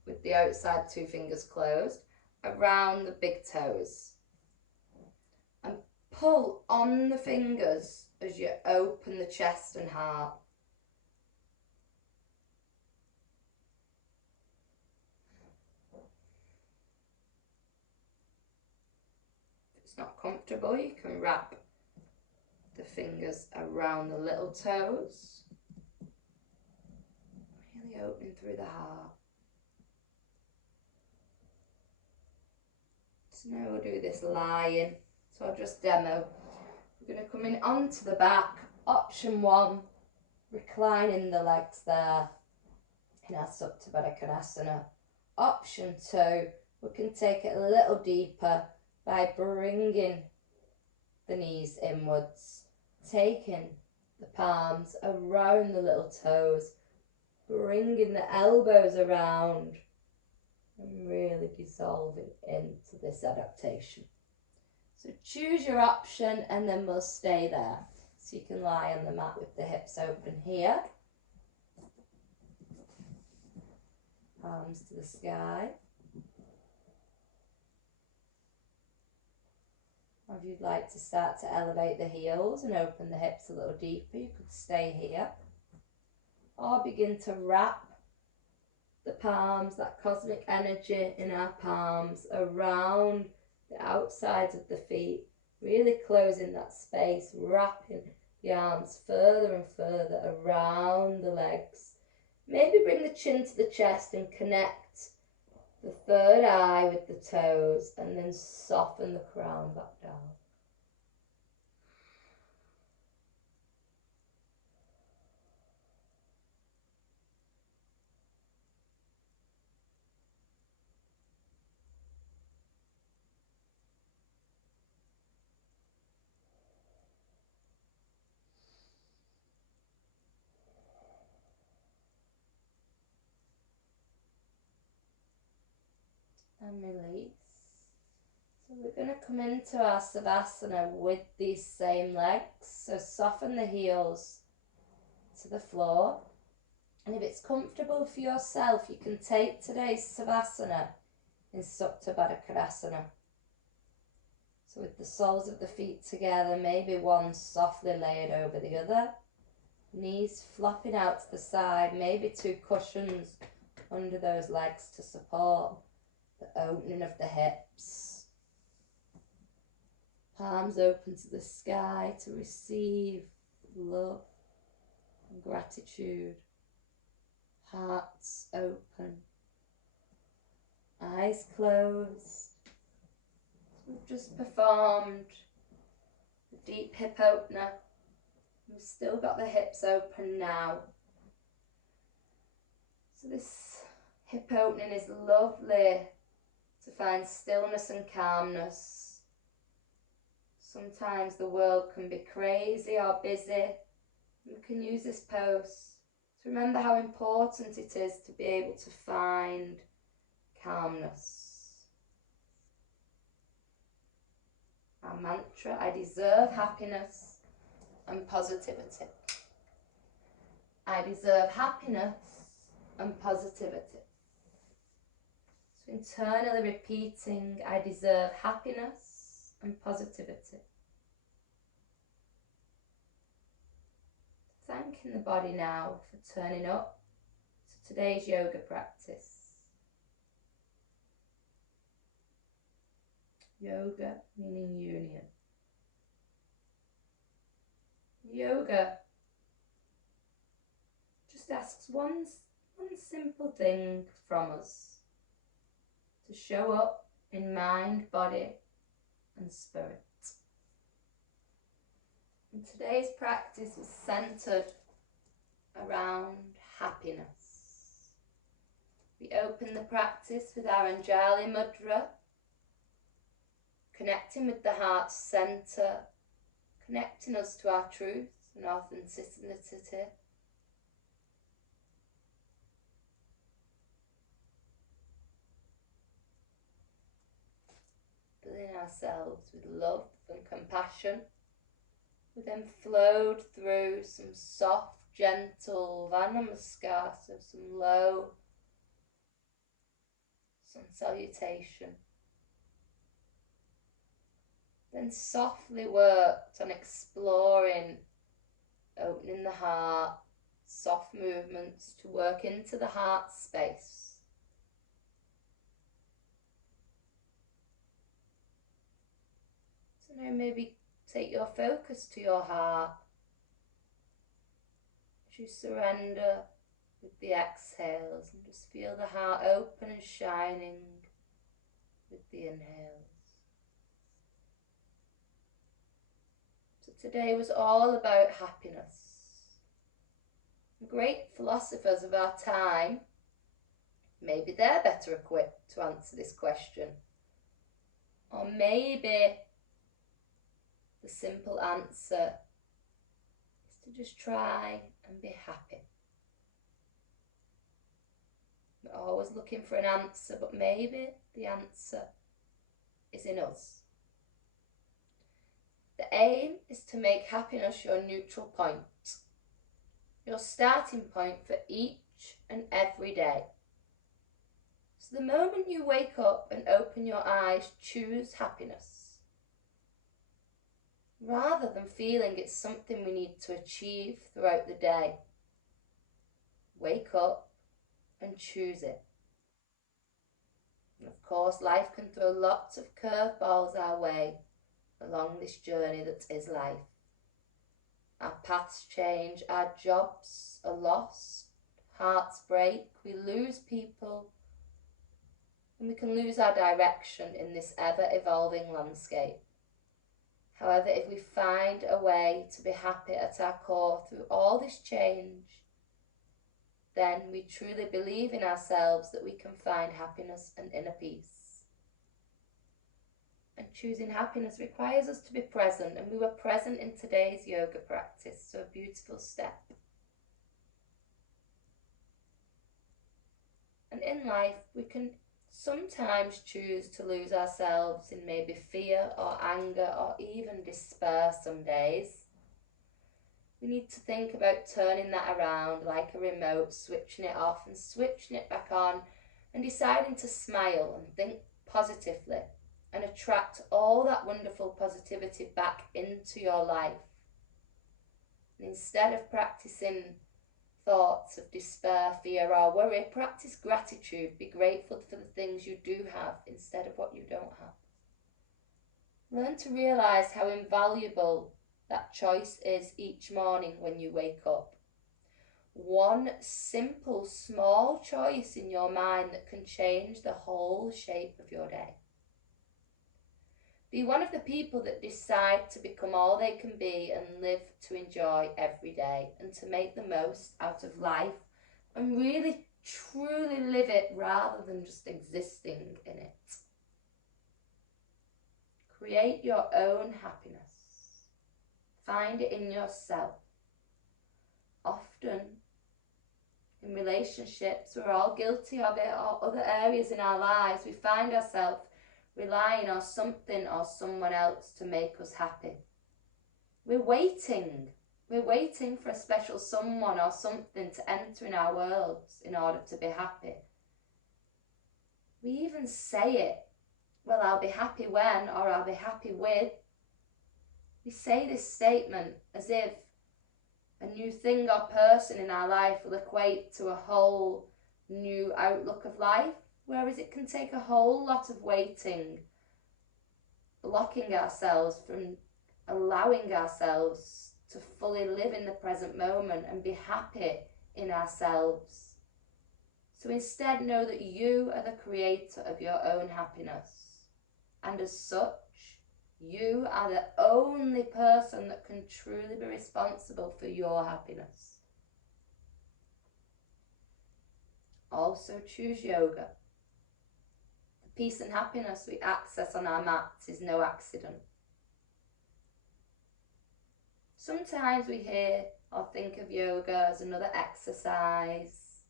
with the outside two fingers closed, around the big toes. And pull on the fingers as you open the chest and heart. If it's not comfortable, you can wrap the fingers around the little toes, really opening through the heart. So now we'll do this lying, so I'll just demo. We're going to come in onto the back. Option 1, reclining the legs there in our Supta Baddha Konasana. Option 2, we can take it a little deeper by bringing the knees inwards, taking the palms around the little toes, bringing the elbows around and really dissolving into this adaptation. So choose your option and then we'll stay there. So you can lie on the mat with the hips open here. Palms to the sky. Or if you'd like to start to elevate the heels and open the hips a little deeper, you could stay here. Or begin to wrap the palms, that cosmic energy in our palms, around the outsides of the feet, really closing that space, wrapping the arms further and further around the legs. Maybe bring the chin to the chest and connect the third eye with the toes, and then soften the crown back down. And release. So we're going to come into our Savasana with these same legs. So soften the heels to the floor. And if it's comfortable for yourself, you can take today's Savasana in Supta Baddha Konasana. So with the soles of the feet together, maybe one softly layered over the other. Knees flopping out to the side, maybe two cushions under those legs to support the opening of the hips. Palms open to the sky to receive love and gratitude. Hearts open. Eyes closed. We've just performed the deep hip opener. We've still got the hips open now. So this hip opening is lovely to find stillness and calmness. Sometimes the world can be crazy or busy. We can use this pose to remember how important it is to be able to find calmness. Our mantra, I deserve happiness and positivity. I deserve happiness and positivity. So internally repeating, I deserve happiness and positivity. Thanking the body now for turning up to today's yoga practice. Yoga meaning union. Yoga just asks one simple thing from us: to show up in mind, body and spirit. And today's practice was centered around happiness. We open the practice with our Anjali Mudra, connecting with the heart center, connecting us to our truth and authenticity. Filling ourselves with love and compassion. We then flowed through some soft, gentle Namaskar, so some low sun salutation. Then softly worked on exploring, opening the heart, soft movements to work into the heart space. So now maybe take your focus to your heart as you surrender with the exhales, and just feel the heart open and shining with the inhales. So today was all about happiness. Great philosophers of our time, maybe they're better equipped to answer this question. Or maybe the simple answer is to just try and be happy. We're always looking for an answer, but maybe the answer is in us. The aim is to make happiness your neutral point, your starting point for each and every day. So the moment you wake up and open your eyes, choose happiness. Rather than feeling it's something we need to achieve throughout the day, wake up and choose it. And of course, life can throw lots of curveballs our way along this journey that is life. Our paths change, our jobs are lost, hearts break, we lose people, and we can lose our direction in this ever-evolving landscape. However, if we find a way to be happy at our core through all this change, then we truly believe in ourselves that we can find happiness and inner peace. And choosing happiness requires us to be present, and we were present in today's yoga practice, so a beautiful step. And in life, we can sometimes choose to lose ourselves in maybe fear or anger or even despair some days. We need to think about turning that around like a remote, switching it off and switching it back on, and deciding to smile and think positively and attract all that wonderful positivity back into your life. And instead of practicing thoughts of despair, fear or worry, practice gratitude. Be grateful for the things you do have instead of what you don't have. Learn to realise how invaluable that choice is each morning when you wake up. One simple, small choice in your mind that can change the whole shape of your day. Be one of the people that decide to become all they can be and live to enjoy every day and to make the most out of life and really, truly live it rather than just existing in it. Create your own happiness. Find it in yourself. Often, in relationships, we're all guilty of it, or other areas in our lives, we find ourselves relying on something or someone else to make us happy. We're waiting for a special someone or something to enter in our worlds in order to be happy. We even say it, well, I'll be happy when, or I'll be happy with. We say this statement as if a new thing or person in our life will equate to a whole new outlook of life. Whereas it can take a whole lot of waiting, blocking ourselves from allowing ourselves to fully live in the present moment and be happy in ourselves. So instead, know that you are the creator of your own happiness. And as such, you are the only person that can truly be responsible for your happiness. Also, choose yoga. Peace and happiness we access on our mats is no accident. Sometimes we hear or think of yoga as another exercise,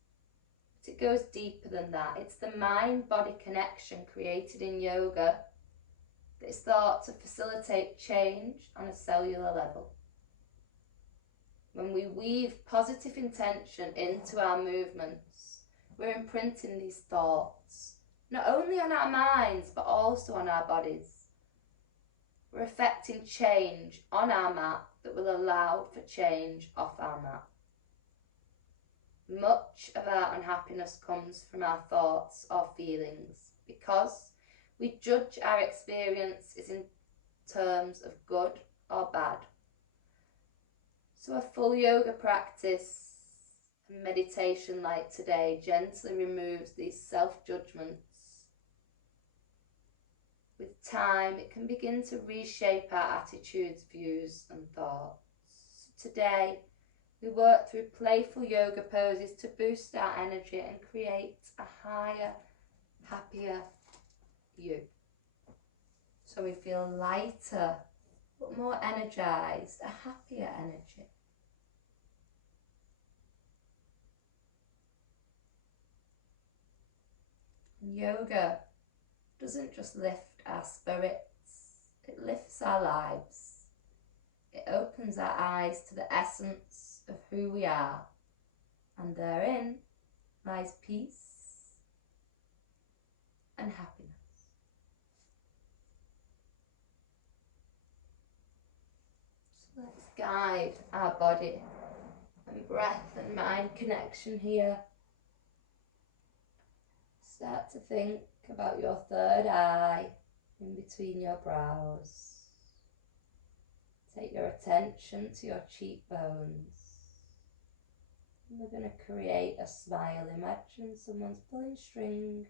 but it goes deeper than that. It's the mind-body connection created in yoga that is thought to facilitate change on a cellular level. When we weave positive intention into our movements, we're imprinting these thoughts not only on our minds, but also on our bodies. We're affecting change on our mat that will allow for change off our mat. Much of our unhappiness comes from our thoughts or feelings because we judge our experiences in terms of good or bad. So a full yoga practice and meditation like today gently removes these self-judgments. With time, it can begin to reshape our attitudes, views and thoughts. So today, we work through playful yoga poses to boost our energy and create a higher, happier you. So we feel lighter, but more energized, a happier energy. And yoga doesn't just lift our spirits, it lifts our lives. it opens our eyes to the essence of who we are, and therein lies peace and happiness. So let's guide our body and breath and mind connection here. Start to think about your third eye in between your brows. Take your attention to your cheekbones. And we're going to create a smile. Imagine someone's pulling string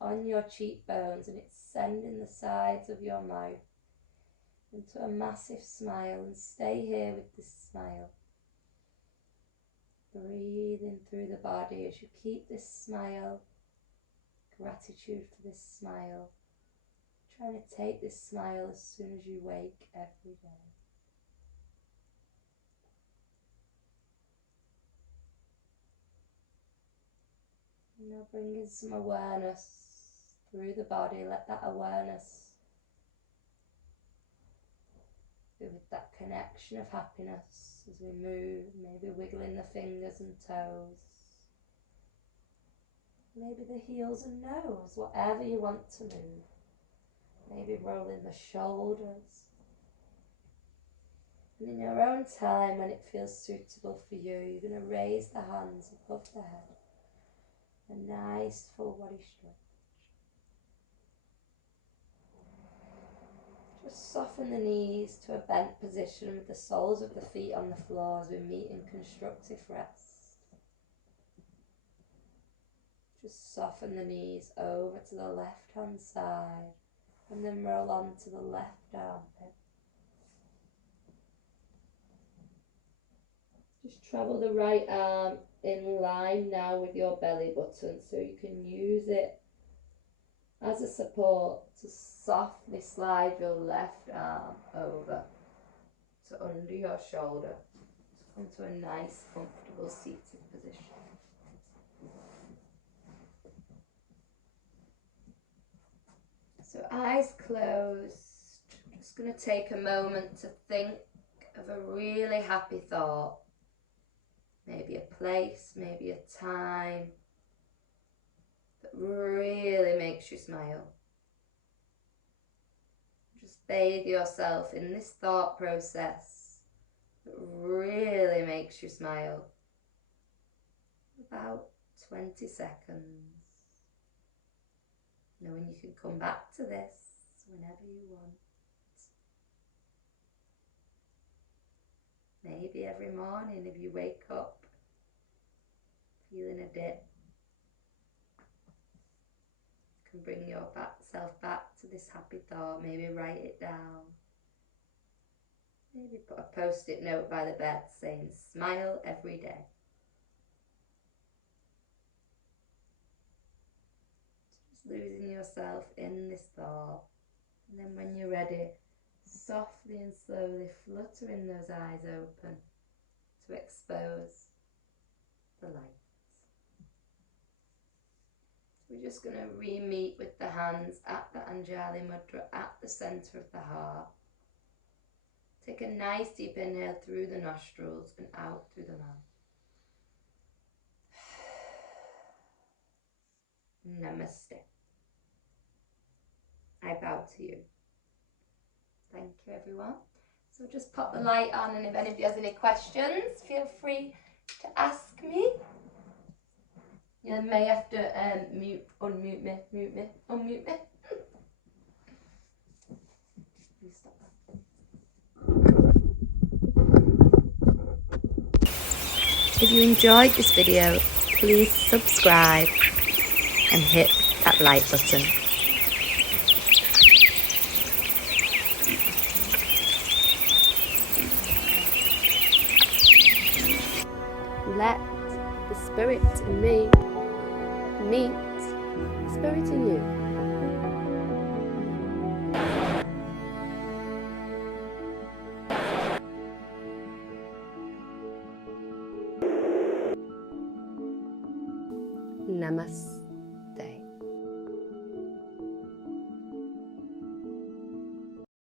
on your cheekbones and it's sending the sides of your mouth into a massive smile, and stay here with this smile. Breathing through the body as you keep this smile. Gratitude for this smile. Trying to take this smile as soon as you wake every day. Now bring in some awareness through the body. Let that awareness be with that connection of happiness as we move, maybe wiggling the fingers and toes. Maybe the heels and nose, whatever you want to move. Maybe rolling the shoulders. And in your own time, when it feels suitable for you, you're going to raise the hands above the head. A nice full body stretch. Just soften the knees to a bent position with the soles of the feet on the floor as we meet in constructive rest. Just soften the knees over to the left hand side and then roll on to the left armpit. Just travel the right arm in line now with your belly button, so you can use it as a support to softly slide your left arm over to under your shoulder to come to a nice comfortable seated position. So eyes closed, I'm just going to take a moment to think of a really happy thought. Maybe a place, maybe a time that really makes you smile. Just bathe yourself in this thought process that really makes you smile. About 20 seconds. Knowing you can come back to this whenever you want. Maybe every morning if you wake up feeling a dip, you can bring yourself back to this happy thought. Maybe write it down. Maybe put a post-it note by the bed saying smile every day. Just losing yourself in this thought, and then when you're ready, softly and slowly fluttering those eyes open to expose the light. We're just going to re-meet with the hands at the Anjali Mudra at the centre of the heart. Take a nice deep inhale through the nostrils and out through the mouth. Namaste. I bow to you. Thank you, everyone. So just pop the light on, and if anybody has any questions, feel free to ask me. You may have to unmute me. You stop that. If you enjoyed this video, please subscribe and hit that like button. Let the spirit in me meet the spirit in you. Namaste.